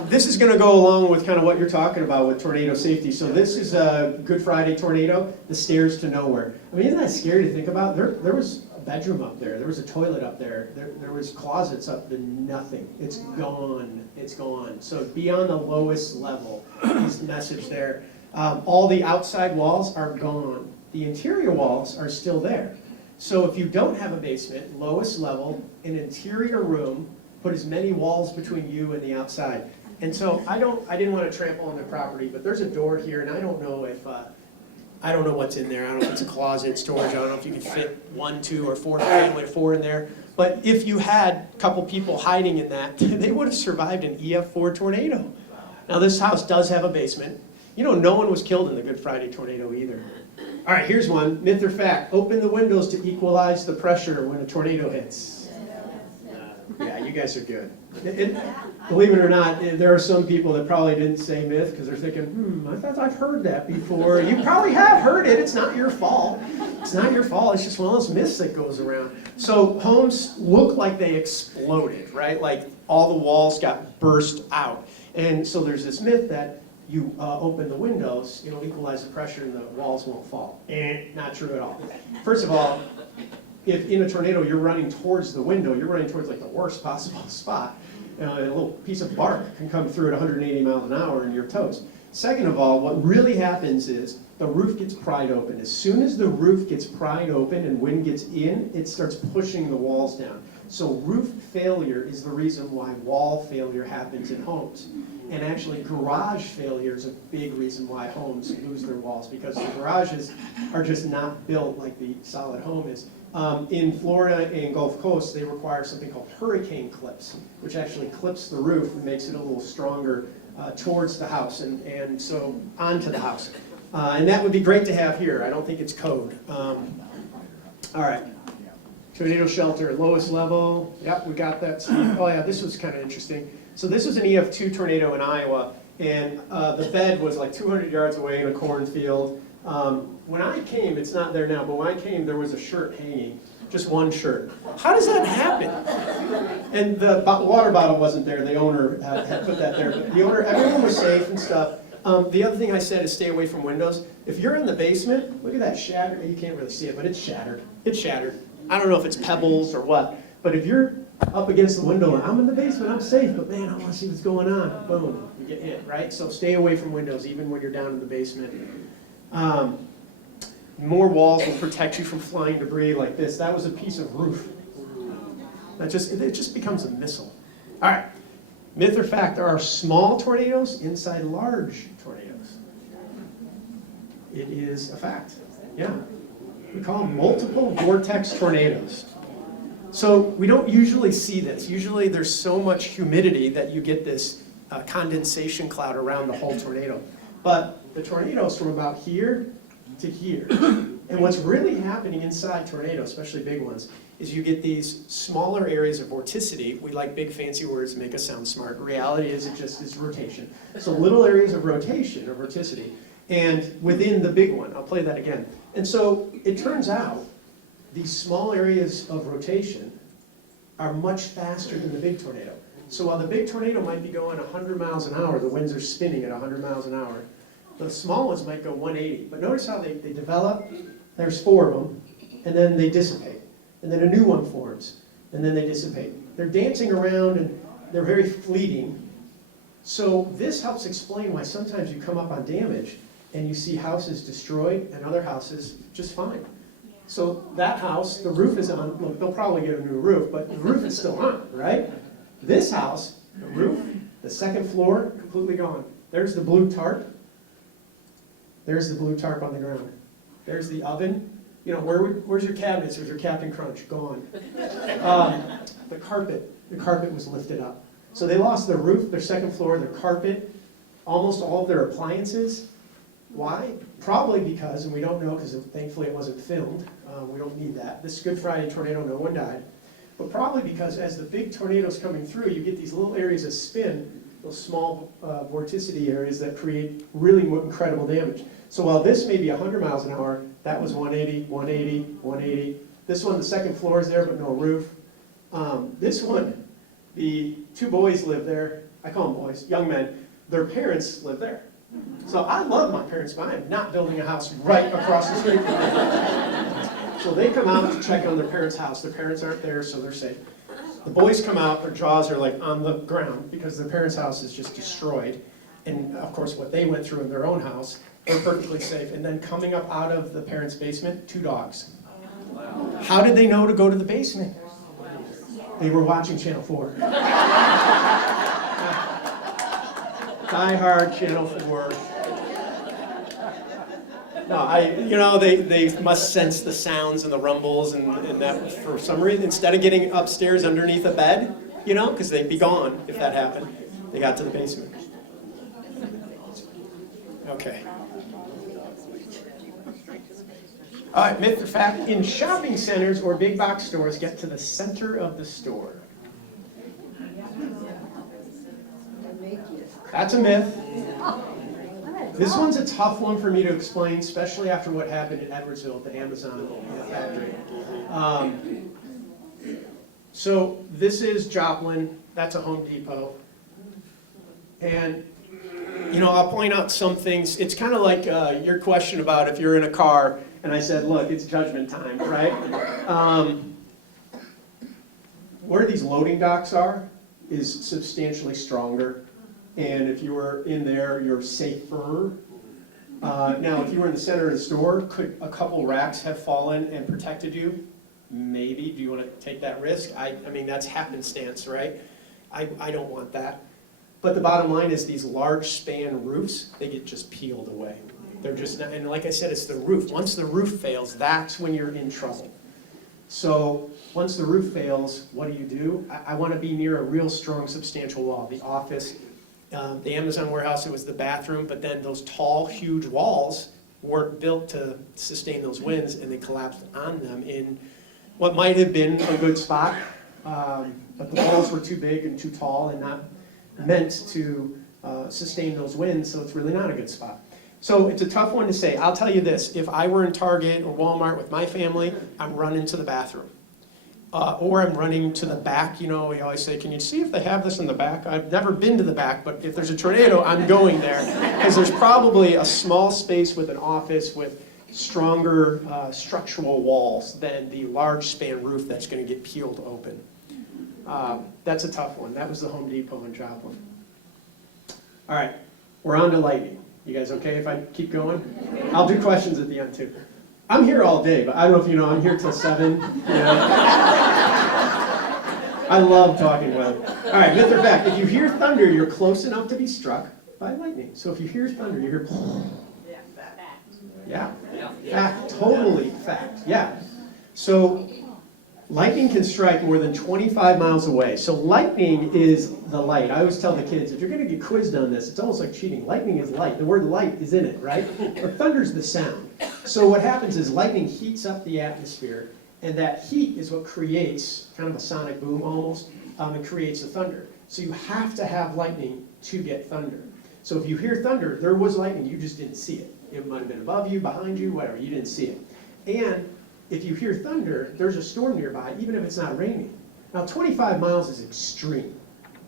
This is going to go along with kind of what you're talking about with tornado safety. So this is a Good Friday tornado, the stairs to nowhere. I mean, isn't that scary to think about? There was a bedroom up there. There was a toilet up there. There was closets up to nothing. It's gone. It's gone. So be on the lowest level is the message there. All the outside walls are gone. The interior walls are still there. So if you don't have a basement, lowest level, an interior room, put as many walls between you and the outside. And so I didn't want to trample on the property, but there's a door here, and I don't know if, I don't know what's in there. I don't know if it's a closet, storage. I don't know if you can fit 1, 2, or 4, family of 4 in there. But if you had a couple people hiding in that, they would have survived an EF4 tornado. Now this house does have a basement. You know, no one was killed in the Good Friday tornado either. All right, here's one. Myth or fact? Open the windows to equalize the pressure when a tornado hits. Yeah, you guys are good. Believe it or not, there are some people that probably didn't say myth because they're thinking, I thought I've heard that before. You probably have heard it. It's not your fault. It's not your fault. It's just one of those myths that goes around. So homes look like they exploded, right? Like all the walls got burst out. And so there's this myth that you open the windows, it'll equalize the pressure and the walls won't fall. Not true at all. First of all, if in a tornado you're running towards the window, you're running towards like the worst possible spot. A little piece of bark can come through at 180 miles an hour and you're toast. Second of all, what really happens is the roof gets pried open. As soon as the roof gets pried open and wind gets in, it starts pushing the walls down. So roof failure is the reason why wall failure happens in homes. And actually garage failure is a big reason why homes lose their walls, because the garages are just not built like the solid home is. In Florida and Gulf Coast, they require something called hurricane clips, which actually clips the roof and makes it a little stronger towards the house and so onto the house. And that would be great to have here. I don't think it's code. All right. Tornado shelter, lowest level. Yep, we got that. Oh yeah, this was kind of interesting. So this was an EF2 tornado in Iowa, and the bed was like 200 yards away in a cornfield. When I came, it's not there now, but when I came, there was a shirt hanging, just one shirt. How does that happen? And the water bottle wasn't there. The owner had put that there. But the owner, everyone was safe and stuff. The other thing I said is stay away from windows. If you're in the basement, look at that shattered. You can't really see it, but it's shattered. It's shattered. I don't know if it's pebbles or what, but if you're up against the window and I'm in the basement, I'm safe, but man, I want to see what's going on. Boom, you get hit, right? So stay away from windows, even when you're down in the basement. More walls will protect you from flying debris like this. That was a piece of roof. It just becomes a missile. All right, myth or fact, there are small tornadoes inside large tornadoes. It is a fact, yeah. We call them multiple vortex tornadoes. So we don't usually see this. Usually there's so much humidity that you get this condensation cloud around the whole tornado. But the tornadoes from about here to here. And what's really happening inside tornadoes, especially big ones, is you get these smaller areas of vorticity. We like big fancy words to make us sound smart. Reality is it just is rotation. So little areas of rotation or vorticity. And within the big one, I'll play that again. And so it turns out these small areas of rotation are much faster than the big tornado. So while the big tornado might be going 100 miles an hour, the winds are spinning at 100 miles an hour, the small ones might go 180. But notice how they develop. There's 4 of them, and then they dissipate. And then a new one forms, and then they dissipate. They're dancing around, and they're very fleeting. So this helps explain why sometimes you come up on damage, and you see houses destroyed and other houses just fine. So that house, the roof is on, look, they'll probably get a new roof, but the roof is still on, right? This house, the roof, the second floor, completely gone. There's the blue tarp. There's the blue tarp on the ground. There's the oven. You know, where's your cabinets? Where's your Captain Crunch? Gone. The carpet was lifted up. So they lost their roof, their second floor, their carpet, almost all of their appliances. Why? Probably because, and we don't know because thankfully it wasn't filmed, we don't need that. This Good Friday tornado, no one died. But probably because as the big tornado's coming through, you get these little areas of spin, those small vorticity areas that create really incredible damage. So while this may be 100 miles an hour, that was 180, 180, 180. This one, the second floor is there, but no roof. This one, the two boys live there. I call them boys, young men. Their parents live there. So I love my parents, but I am not building a house right across the street from them. So they come out to check on their parents' house. Their parents aren't there, so they're safe. The boys come out, their jaws are like on the ground because their parents' house is just destroyed. And of course, what they went through in their own house, they're perfectly safe. And then coming up out of the parents' basement, 2 dogs. How did they know to go to the basement? They were watching Channel 4. Die Hard, Channel 4. No, they must sense the sounds and the rumbles and that for some reason, instead of getting upstairs underneath a bed, because they'd be gone if that happened, they got to the basement. Okay. All right, myth or fact, in shopping centers or big box stores, get to the center of the store. That's a myth. This one's a tough one for me to explain, especially after what happened in Edwardsville at the Amazon factory. So this is Joplin. That's a Home Depot. And, I'll point out some things. It's kind of like your question about if you're in a car, and I said, look, it's judgment time, right? Where these loading docks are is substantially stronger. And if you were in there, you're safer. Now, if you were in the center of the store, could a couple racks have fallen and protected you? Maybe. Do you want to take that risk? I mean, that's happenstance, right? I don't want that. But the bottom line is these large span roofs, they get just peeled away. They're just not, and like I said, it's the roof. Once the roof fails, that's when you're in trouble. So once the roof fails, what do? I want to be near a real strong, substantial wall. The office, the Amazon warehouse, it was the bathroom, but then those tall, huge walls weren't built to sustain those winds, and they collapsed on them in what might have been a good spot, but the walls were too big and too tall and not meant to sustain those winds, so it's really not a good spot. So it's a tough one to say. I'll tell you this, if I were in Target or Walmart with my family, I'm running to the bathroom. Or I'm running to the back. We always say, can you see if they have this in the back? I've never been to the back, but if there's a tornado, I'm going there. Because there's probably a small space with an office with stronger structural walls than the large span roof that's going to get peeled open. That's a tough one. That was the Home Depot in Joplin. All right, we're on to lightning. You guys okay if I keep going? I'll do questions at the end too. I'm here all day, but I don't know if you know, I'm here till 7. I love talking weather. All right, myth or fact, if you hear thunder, you're close enough to be struck by lightning. So if you hear thunder, you hear... Yeah, fact, totally fact, yeah. So lightning can strike more than 25 miles away. So lightning is the light. I always tell the kids, if you're going to get quizzed on this, it's almost like cheating. Lightning is light. The word light is in it, right? But thunder's the sound. So what happens is lightning heats up the atmosphere, and that heat is what creates kind of a sonic boom almost, and creates the thunder. So you have to have lightning to get thunder. So if you hear thunder, there was lightning, you just didn't see it. It might have been above you, behind you, whatever, you didn't see it. And if you hear thunder, there's a storm nearby, even if it's not raining. Now 25 miles is extreme,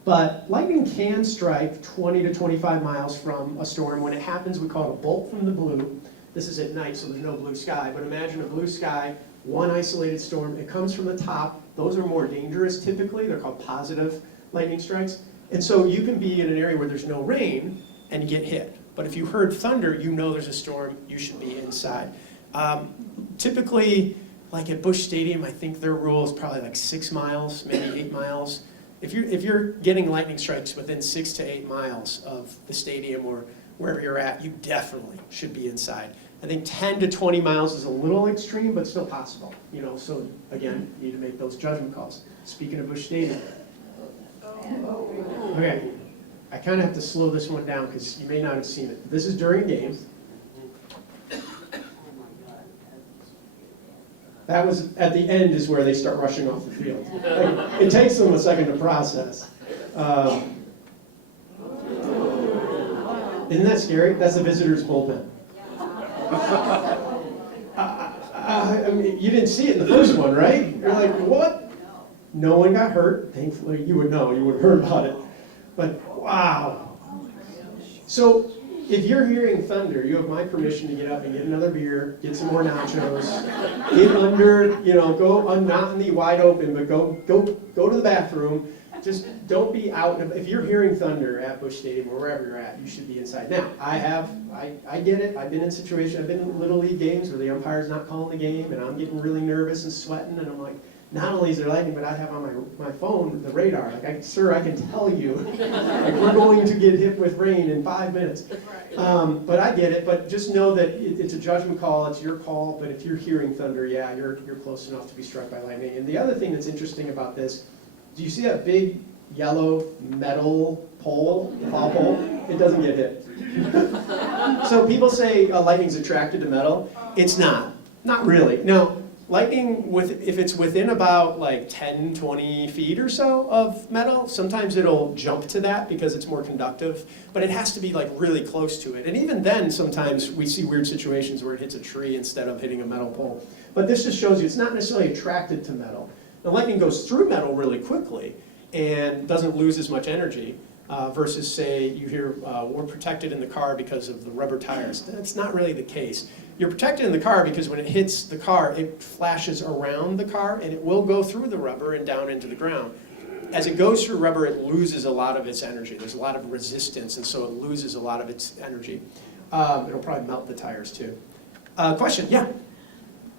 but lightning can strike 20 to 25 miles from a storm. When it happens, we call it a bolt from the blue. This is at night, so there's no blue sky, but imagine a blue sky, one isolated storm. It comes from the top. Those are more dangerous typically. They're called positive lightning strikes. And so you can be in an area where there's no rain and get hit. But if you heard thunder, you know there's a storm, you should be inside. Typically, like at Busch Stadium, I think their rule is probably like 6 miles, maybe 8 miles. If you're getting lightning strikes within 6 to 8 miles of the stadium or wherever you're at, you definitely should be inside. I think 10 to 20 miles is a little extreme, but still possible. So again, you need to make those judgment calls. Speaking of Busch Stadium. Okay, I kind of have to slow this one down because you may not have seen it. This is during games. That was, at the end is where they start rushing off the field. Like, it takes them a second to process. Isn't that scary? That's the visitor's bullpen. I mean, you didn't see it in the first one, right? You're like, what? No one got hurt. Thankfully, you would know. You would have heard about it. But, wow. So, if you're hearing thunder, you have my permission to get up and get another beer, get some more nachos, get under, go not in the wide open, but go to the bathroom. Just don't be out. If you're hearing thunder at Busch Stadium or wherever you're at, you should be inside. Now, I get it. I've been in situations, I've been in Little League games where the umpire's not calling the game, and I'm getting really nervous and sweating, and I'm like, not only is there lightning, but I have on my phone the radar. Like, sir, I can tell you, like, we're going to get hit with rain in 5 minutes. But I get it. But just know that it's a judgment call. It's your call. But if you're hearing thunder, yeah, you're close enough to be struck by lightning. And the other thing that's interesting about this, do you see that big yellow metal pole, the foul pole? It doesn't get hit. So people say lightning's attracted to metal. It's not. Not really. No. Lightning, if it's within about like 10, 20 feet or so of metal, sometimes it'll jump to that because it's more conductive, but it has to be like really close to it. And even then, sometimes we see weird situations where it hits a tree instead of hitting a metal pole. But this just shows you it's not necessarily attracted to metal. Now, lightning goes through metal really quickly and doesn't lose as much energy versus, say, you hear we're protected in the car because of the rubber tires. That's not really the case. You're protected in the car because when it hits the car, it flashes around the car and it will go through the rubber and down into the ground. As it goes through rubber, it loses a lot of its energy. There's a lot of resistance, and so it loses a lot of its energy. It'll probably melt the tires too. Question? Yeah?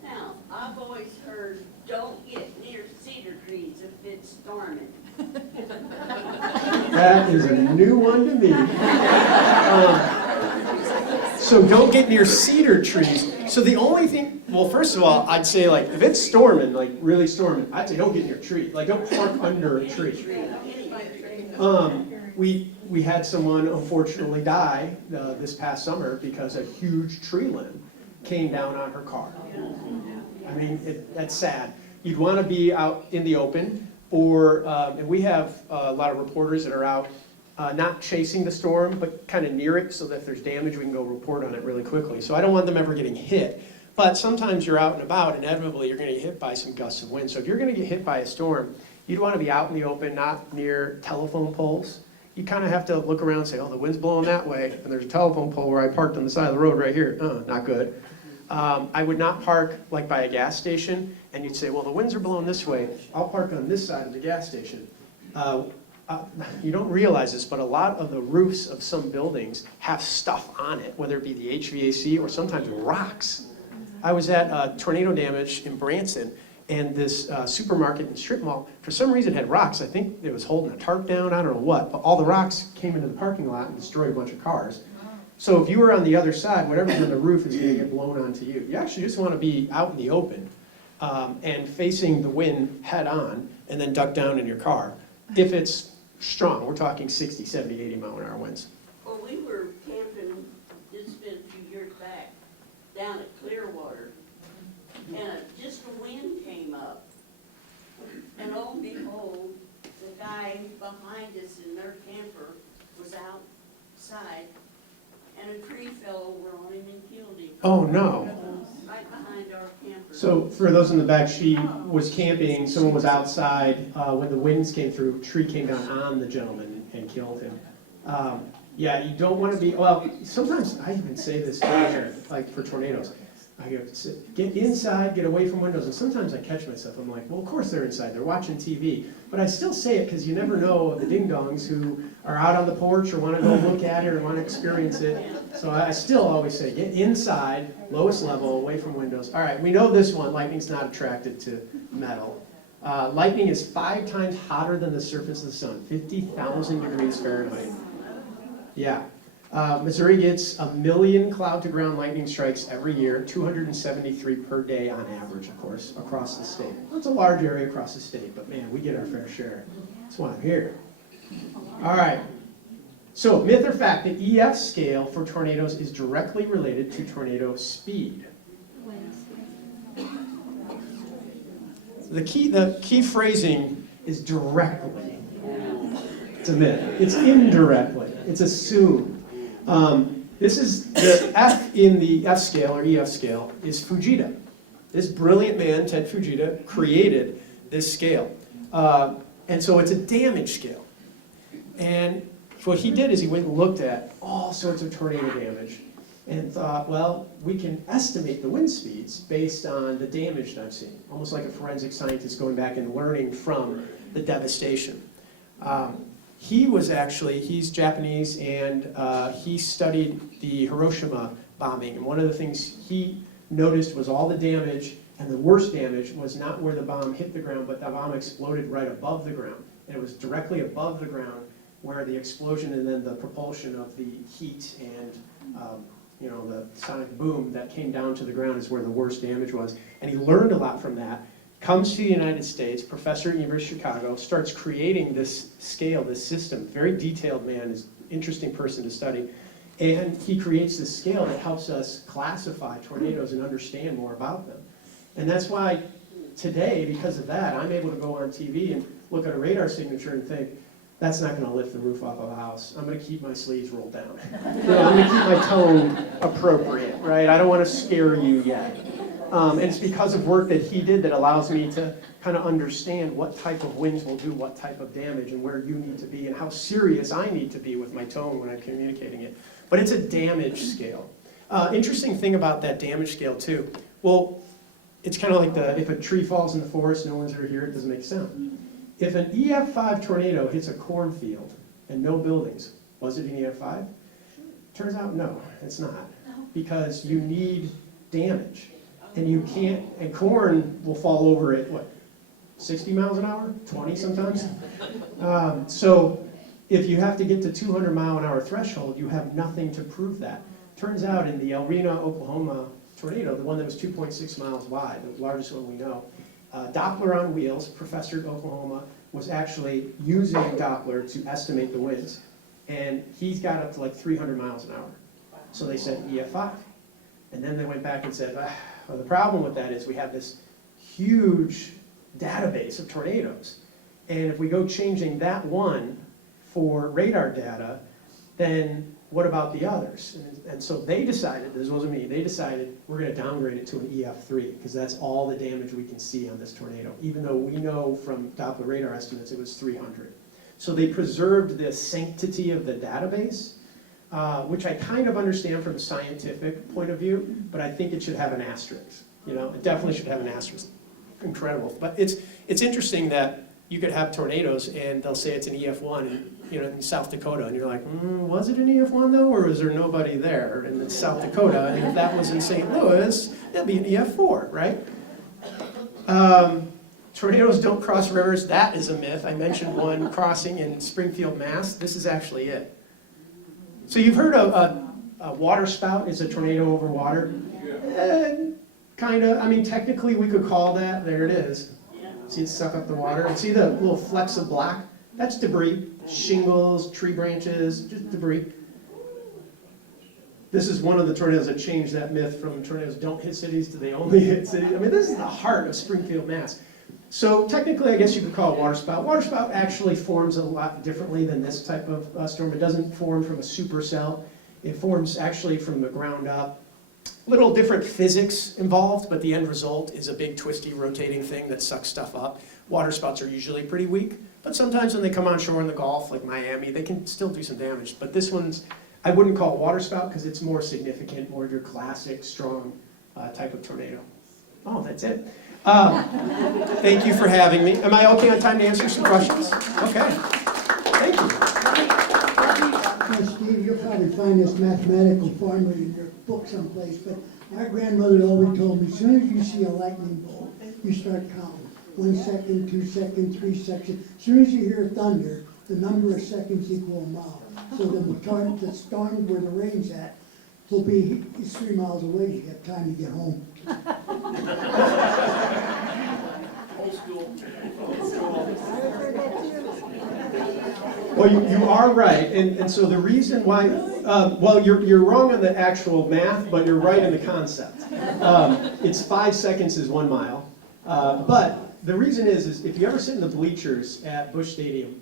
Now, I've always heard, don't get near cedar trees if it's storming. That is a new one to me. So don't get near cedar trees. So the only thing, well, first of all, I'd say, like, if it's storming, like really storming, I'd say don't get near a tree. Like, don't park under a tree. We had someone unfortunately die this past summer because a huge tree limb came down on her car. I mean, that's sad. You'd want to be out in the open, or and we have a lot of reporters that are out not chasing the storm, but kind of near it, so that if there's damage, we can go report on it really quickly. So I don't want them ever getting hit. But sometimes you're out and about, inevitably you're going to get hit by some gusts of wind. So if you're going to get hit by a storm, you'd want to be out in the open, not near telephone poles. You kind of have to look around and say, oh, the wind's blowing that way, and there's a telephone pole where I parked on the side of the road right here. Not good. I would not park like by a gas station, and you'd say, well, the winds are blowing this way. I'll park on this side of the gas station. You don't realize this, but a lot of the roofs of some buildings have stuff on it, whether it be the HVAC or sometimes rocks. I was at tornado damage in Branson, and this supermarket and strip mall, for some reason, had rocks. I think it was holding a tarp down, I don't know what, but all the rocks came into the parking lot and destroyed a bunch of cars. So if you were on the other side, whatever's on the roof is going to get blown onto you. You actually just want to be out in the open and facing the wind head on, and then duck down in your car. If it's strong, we're talking 60, 70, 80 mile an hour winds. Well, we were camping, this has been a few years back, down at Clearwater, and just a wind came up. And lo and behold, the guy behind us in their camper was outside, and a tree fell over on him and killed him. Oh, no. Right behind our camper. So for those in the back, she was camping, someone was outside, when the winds came through, a tree came down on the gentleman and killed him. Yeah, you don't want to be, well, sometimes I even say this here, like for tornadoes. I go, get inside, get away from windows. And sometimes I catch myself. I'm like, well, of course they're inside. They're watching TV. But I still say it because you never know of the ding-dongs who are out on the porch or want to go look at it or want to experience it. So I still always say, get inside, lowest level, away from windows. All right, we know this one. Lightning's not attracted to metal. Lightning is 5 times hotter than the surface of the sun, 50,000 degrees Fahrenheit. Yeah. Missouri gets 1 million cloud-to-ground lightning strikes every year, 273 per day on average, of course, across the state. It's a large area across the state, but man, we get our fair share. That's why I'm here. All right. So, myth or fact, the EF scale for tornadoes is directly related to tornado speed. The key phrasing is directly. It's a myth. It's indirectly. It's assumed. This is the F in the F scale, or EF scale, is Fujita. This brilliant man, Ted Fujita, created this scale. And so it's a damage scale. And what he did is he went and looked at all sorts of tornado damage and thought, well, we can estimate the wind speeds based on the damage that I've seen. Almost like a forensic scientist going back and learning from the devastation. He's Japanese, and he studied the Hiroshima bombing. And one of the things he noticed was all the damage, and the worst damage was not where the bomb hit the ground, but the bomb exploded right above the ground. And it was directly above the ground where the explosion and then the propulsion of the heat and the sonic boom that came down to the ground is where the worst damage was. And he learned a lot from that. Comes to the United States, professor at University of Chicago, starts creating this scale, this system. Very detailed man, is an interesting person to study. And he creates this scale that helps us classify tornadoes and understand more about them. And that's why today, because of that, I'm able to go on TV and look at a radar signature and think, that's not going to lift the roof off of a house. I'm going to keep my sleeves rolled down. I'm going to keep my tone appropriate, right? I don't want to scare you yet. And it's because of work that he did that allows me to kind of understand what type of winds will do what type of damage and where you need to be and how serious I need to be with my tone when I'm communicating it. But it's a damage scale. Interesting thing about that damage scale too. Well, it's kind of like if a tree falls in the forest, no one's ever here, it doesn't make sound. If an EF5 tornado hits a cornfield and no buildings, was it an EF5? Turns out no, it's not. Because you need damage. And you can't, and corn will fall over at, 60 miles an hour? 20 sometimes? So if you have to get to 200 mile an hour threshold, you have nothing to prove that. Turns out in the El Reno, Oklahoma tornado, the one that was 2.6 miles wide, the largest one we know, Doppler on wheels, professor at Oklahoma, was actually using Doppler to estimate the winds. And he's got up to like 300 miles an hour. So they said EF5. And then they went back and said, well, the problem with that is we have this huge database of tornadoes. And if we go changing that one for radar data, then what about the others? And so they decided, this wasn't me, they decided we're going to downgrade it to an EF3 because that's all the damage we can see on this tornado, even though we know from Doppler radar estimates it was 300. So they preserved the sanctity of the database, which I kind of understand from a scientific point of view, but I think it should have an asterisk. It definitely should have an asterisk. Incredible. But it's interesting that you could have tornadoes and they'll say it's an EF1 in South Dakota, and you're like, was it an EF1 though, or was there nobody there in South Dakota? And if that was in St. Louis, it'd be an EF4, right? Tornadoes don't cross rivers. That is a myth. I mentioned one crossing in Springfield, Mass. This is actually it. So you've heard of a water spout is a tornado over water? Kind of. I mean, technically we could call that. There it is. See it suck up the water? And see the little flecks of black? That's debris. Shingles, tree branches, just debris. This is one of the tornadoes that changed that myth from tornadoes don't hit cities to they only hit cities. I mean, this is the heart of Springfield, Mass. So technically, I guess you could call it water spout. Water spout actually forms a lot differently than this type of storm. It doesn't form from a supercell. It forms actually from the ground up. Little different physics involved, but the end result is a big twisty rotating thing that sucks stuff up. Water spouts are usually pretty weak, but sometimes when they come on shore in the Gulf, like Miami, they can still do some damage. But this one's, I wouldn't call it water spout because it's more significant, more your classic strong type of tornado. Oh, that's it. Thank you for having me. Am I okay on time to answer some questions? Okay. Thank you. Steve, you'll probably find this mathematical formula in your book someplace, but my grandmother always told me, as soon as you see a lightning bolt, you start counting. 1 second, 2 seconds, 3 seconds. As soon as you hear thunder, the number of seconds equal a mile. So the storm where the rain's at will be 3 miles away. You have time to get home. Old school. Well, you are right, and so the reason why, well, you're wrong on the actual math, but you're right in the concept. It's 5 seconds is 1 mile, but the reason is if you ever sit in the bleachers at Busch Stadium,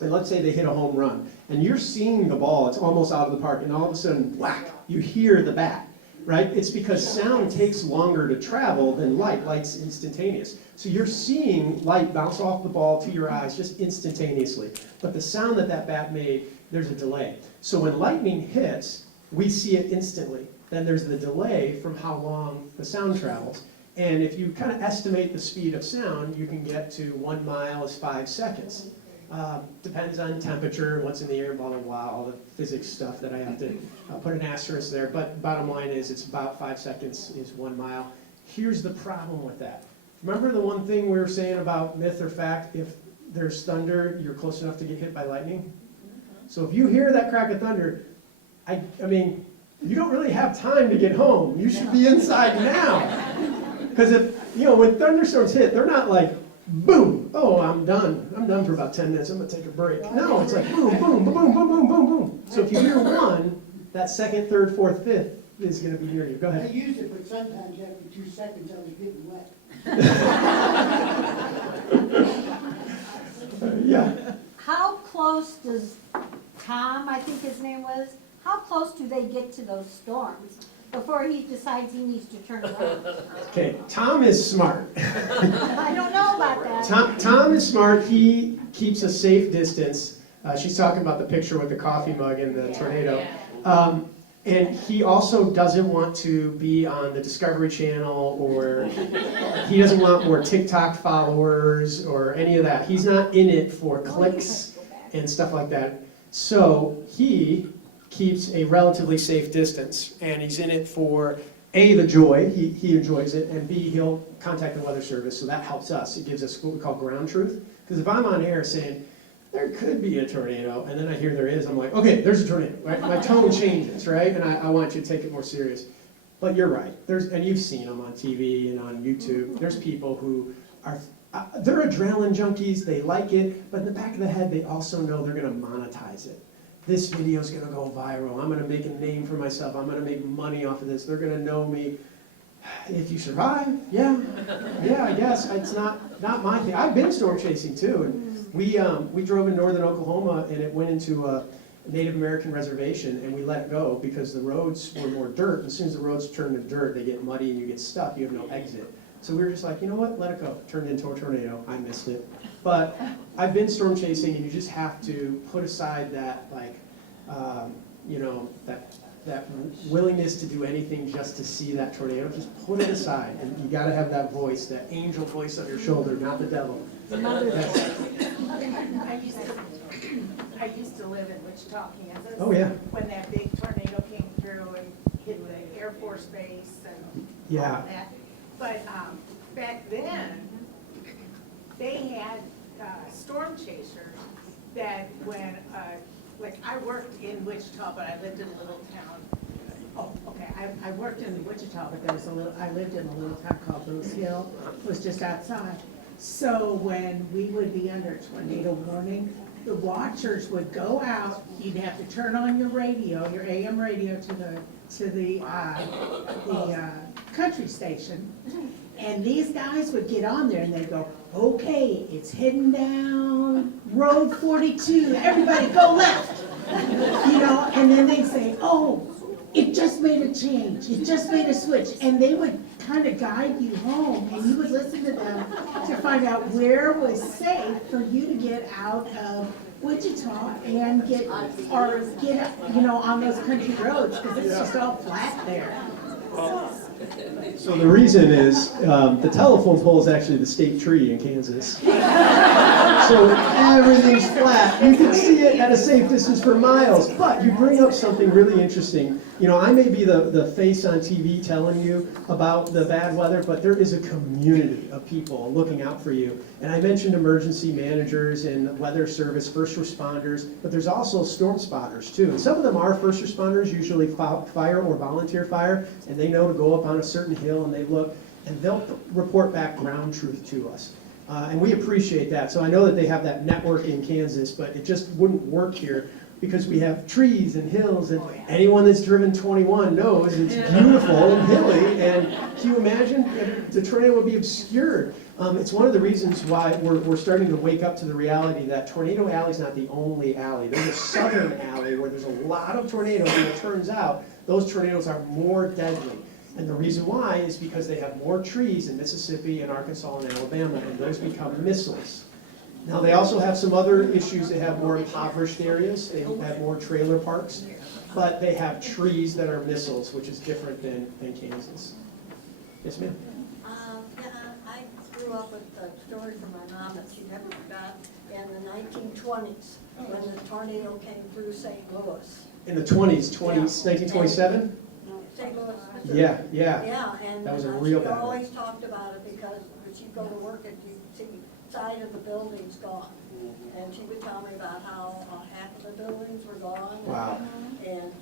and let's say they hit a home run, and you're seeing the ball, it's almost out of the park, and all of a sudden, whack, you hear the bat, right? It's because sound takes longer to travel than light. Light's instantaneous. So you're seeing light bounce off the ball to your eyes just instantaneously. But the sound that bat made, there's a delay. So when lightning hits, we see it instantly. Then there's the delay from how long the sound travels. And if you kind of estimate the speed of sound, you can get to 1 mile is 5 seconds. Depends on temperature, what's in the air, blah, blah, blah, all the physics stuff that I have to put an asterisk there. But bottom line is it's about 5 seconds is 1 mile. Here's the problem with that. Remember the one thing we were saying about myth or fact? If there's thunder, you're close enough to get hit by lightning? So if you hear that crack of thunder, I mean, you don't really have time to get home. You should be inside now. Because if, when thunderstorms hit, they're not like, boom, oh, I'm done. I'm done for about 10 minutes. I'm going to take a break. No, it's like boom, boom, boom, boom, boom, boom, boom, boom. So if you hear one, that second, third, fourth, fifth is going to be near you. Go I ahead. used it, but sometimes after 2 seconds I was getting wet. Yeah. How close does Tom, I think his name was, how close do they get to those storms before he decides he needs to turn around? Okay, Tom is smart. I don't know about that. Tom is smart. He keeps a safe distance. She's talking about the picture with the coffee mug and the tornado. And he also doesn't want to be on the Discovery Channel, or he doesn't want more TikTok followers or any of that. He's not in it for clicks and stuff like that. So he keeps a relatively safe distance, and he's in it for A, the joy, he enjoys it, and B, he'll contact the Weather Service, so that helps us. It gives us what we call ground truth. Because if I'm on air saying, there could be a tornado, and then I hear there is, I'm like, okay, there's a tornado, right? My tone changes, right? And I want you to take it more serious. But you're right, and you've seen them on TV and on YouTube. There's people who are, they're adrenaline junkies, they like it, but in the back of the head, they also know they're gonna monetize it. This video's gonna go viral, I'm gonna make a name for myself, I'm gonna make money off of this, they're gonna know me. If you survive, yeah, I guess, it's not my thing. I've been storm chasing too, and we drove in northern Oklahoma, and it went into a Native American reservation, and we let it go because the roads were more dirt, and as soon as the roads turn to dirt, they get muddy and you get stuck, you have no exit. So we were just like, you know what, let it go. It turned into a tornado, I missed it. But I've been storm chasing, and you just have to put aside that, like, that willingness to do anything just to see that tornado. Just put it aside, and you got to have that voice, that angel voice on your shoulder, not the devil. I used to live in Wichita, Kansas. Oh, yeah. When that big tornado came through and hit the Air Force Base and Yeah. all that. But back then, they had storm chasers that when, like I worked in Wichita, but I lived in a little town. Oh, okay, I worked in Wichita, but I lived in a little town called Bruce Hill. It was just outside. So when we would be under tornado warning, the watchers would go out. You'd have to turn on your radio, your AM radio, to the country station, and these guys would get on there and they'd go, "Okay, it's heading down Road 42. Everybody go left." And then they'd say, "Oh, it just made a change. It just made a switch." And they would kind of guide you home, and you would listen to them to find out where was safe for you to get out of Wichita and get on those country roads, because it's just all flat there. So the reason is, the telephone pole is actually the state tree in Kansas. So everything's flat. You can see it at a safe distance for miles. But you bring up something really interesting. You know, I may be the face on TV telling you about the bad weather, but there is a community of people looking out for you. And I mentioned emergency managers and weather service, first responders, but there's also storm spotters too. And some of them are first responders, usually fire or volunteer fire, and they know to go up on a certain hill and they look, and they'll report back ground truth to us. And we appreciate that. So I know that they have that network in Kansas, but it just wouldn't work here because we have trees and hills, and anyone that's driven 21 knows it's beautiful and hilly, and can you imagine if the tornado would be obscured? It's one of the reasons why we're starting to wake up to the reality that Tornado Alley is not the only alley. There's a southern alley where there's a lot of tornadoes, and it turns out those tornadoes are more deadly. And the reason why is because they have more trees in Mississippi and Arkansas and Alabama, and those become missiles. Now, they also have some other issues. They have more impoverished areas. They have more trailer parks. But they have trees that are missiles, which is different than Kansas. Yes, ma'am? Yeah, I grew up with a story from my mom that she never forgot in the 1920s when the tornado came through St. Louis. In the 1927? No, St. Louis, Missouri. Yeah. Yeah, and That was a real she bad one. always talked about it because when she'd go to work and you'd see side of the buildings gone. And she would tell me about how half of the buildings were gone. Wow. And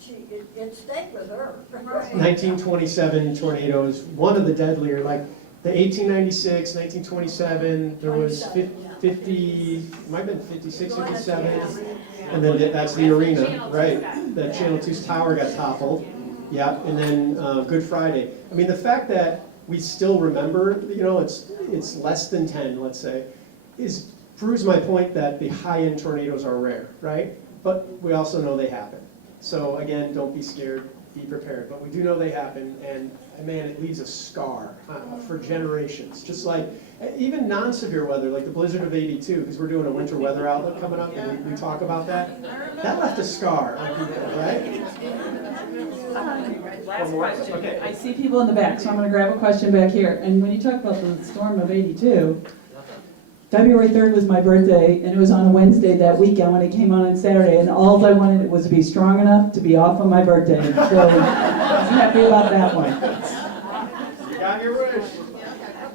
it stayed with her. 1927 tornadoes, one of the deadlier, like the 1896, 1927, there was 50, might have been 56, 57, and then that's the arena, right? The Channel 2's tower got toppled, yeah, and then Good Friday. I mean, the fact that we still remember, you know, it's less than 10, let's say, proves my point that the high-end tornadoes are rare, right? But we also know they happen. So again, don't be scared, be prepared. But we do know they happen, and man, it leaves a scar for generations. Just like even non-severe weather, like the blizzard of '82, because we're doing a winter weather outlook coming up, and we talk about that. That left a scar on people, right? Last question. Okay. I see people in the back, so I'm going to grab a question back here. And when you talk about the storm of '82, February 3rd was my birthday, and it was on a Wednesday that weekend when it came on Saturday, and all I wanted was to be strong enough to be off on my birthday. So I was happy about that one. You got your wish.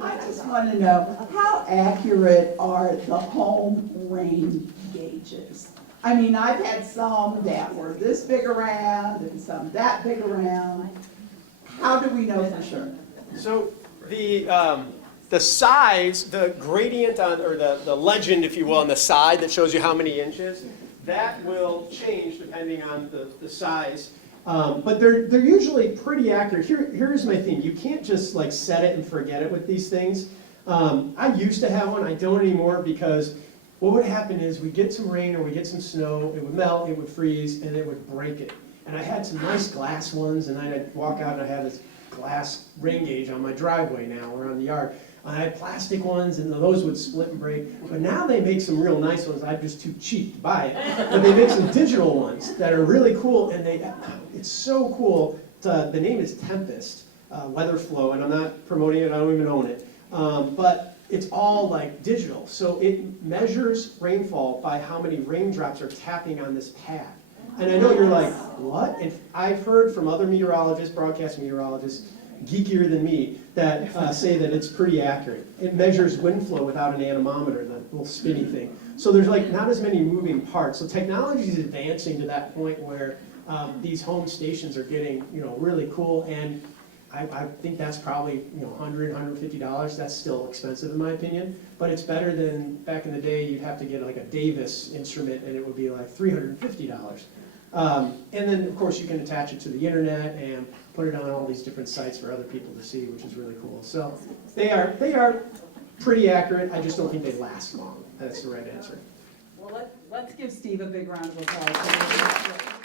I just want to know, how accurate are the home rain gauges? I mean, I've had some that were this big around and some that big around. How do we know for sure? So the size, the gradient on, or the legend, if you will, on the side that shows you how many inches, that will change depending on the size. But they're usually pretty accurate. Here's my thing. You can't just like set it and forget it with these things. I used to have one. I don't anymore because what would happen is we get some rain or we get some snow, it would melt, it would freeze, and it would break it. And I had some nice glass ones, and I'd walk out and I had this glass rain gauge on my driveway now around the yard. I had plastic ones, and those would split and break. But now they make some real nice ones. I'm just too cheap to buy it. But they make some digital ones that are really cool, and it's so cool. The name is Tempest, Weather Flow, and I'm not promoting it. I don't even own it. But it's all like digital. So it measures rainfall by how many raindrops are tapping on this pad. And I know you're like, what? And I've heard from other meteorologists, broadcast meteorologists, geekier than me, that say that it's pretty accurate. It measures wind flow without an anemometer, the little spinny thing. So there's like not as many moving parts. So technology is advancing to that point where these home stations are getting, really cool. And I think that's probably, $100, $150. That's still expensive in my opinion. But it's better than back in the day. You'd have to get like a Davis instrument, and it would be like $350. And then, of course, you can attach it to the internet and put it on all these different sites for other people to see, which is really cool. So they are pretty accurate. I just don't think they last long. That's the right answer. Well, let's give Steve a big round of applause.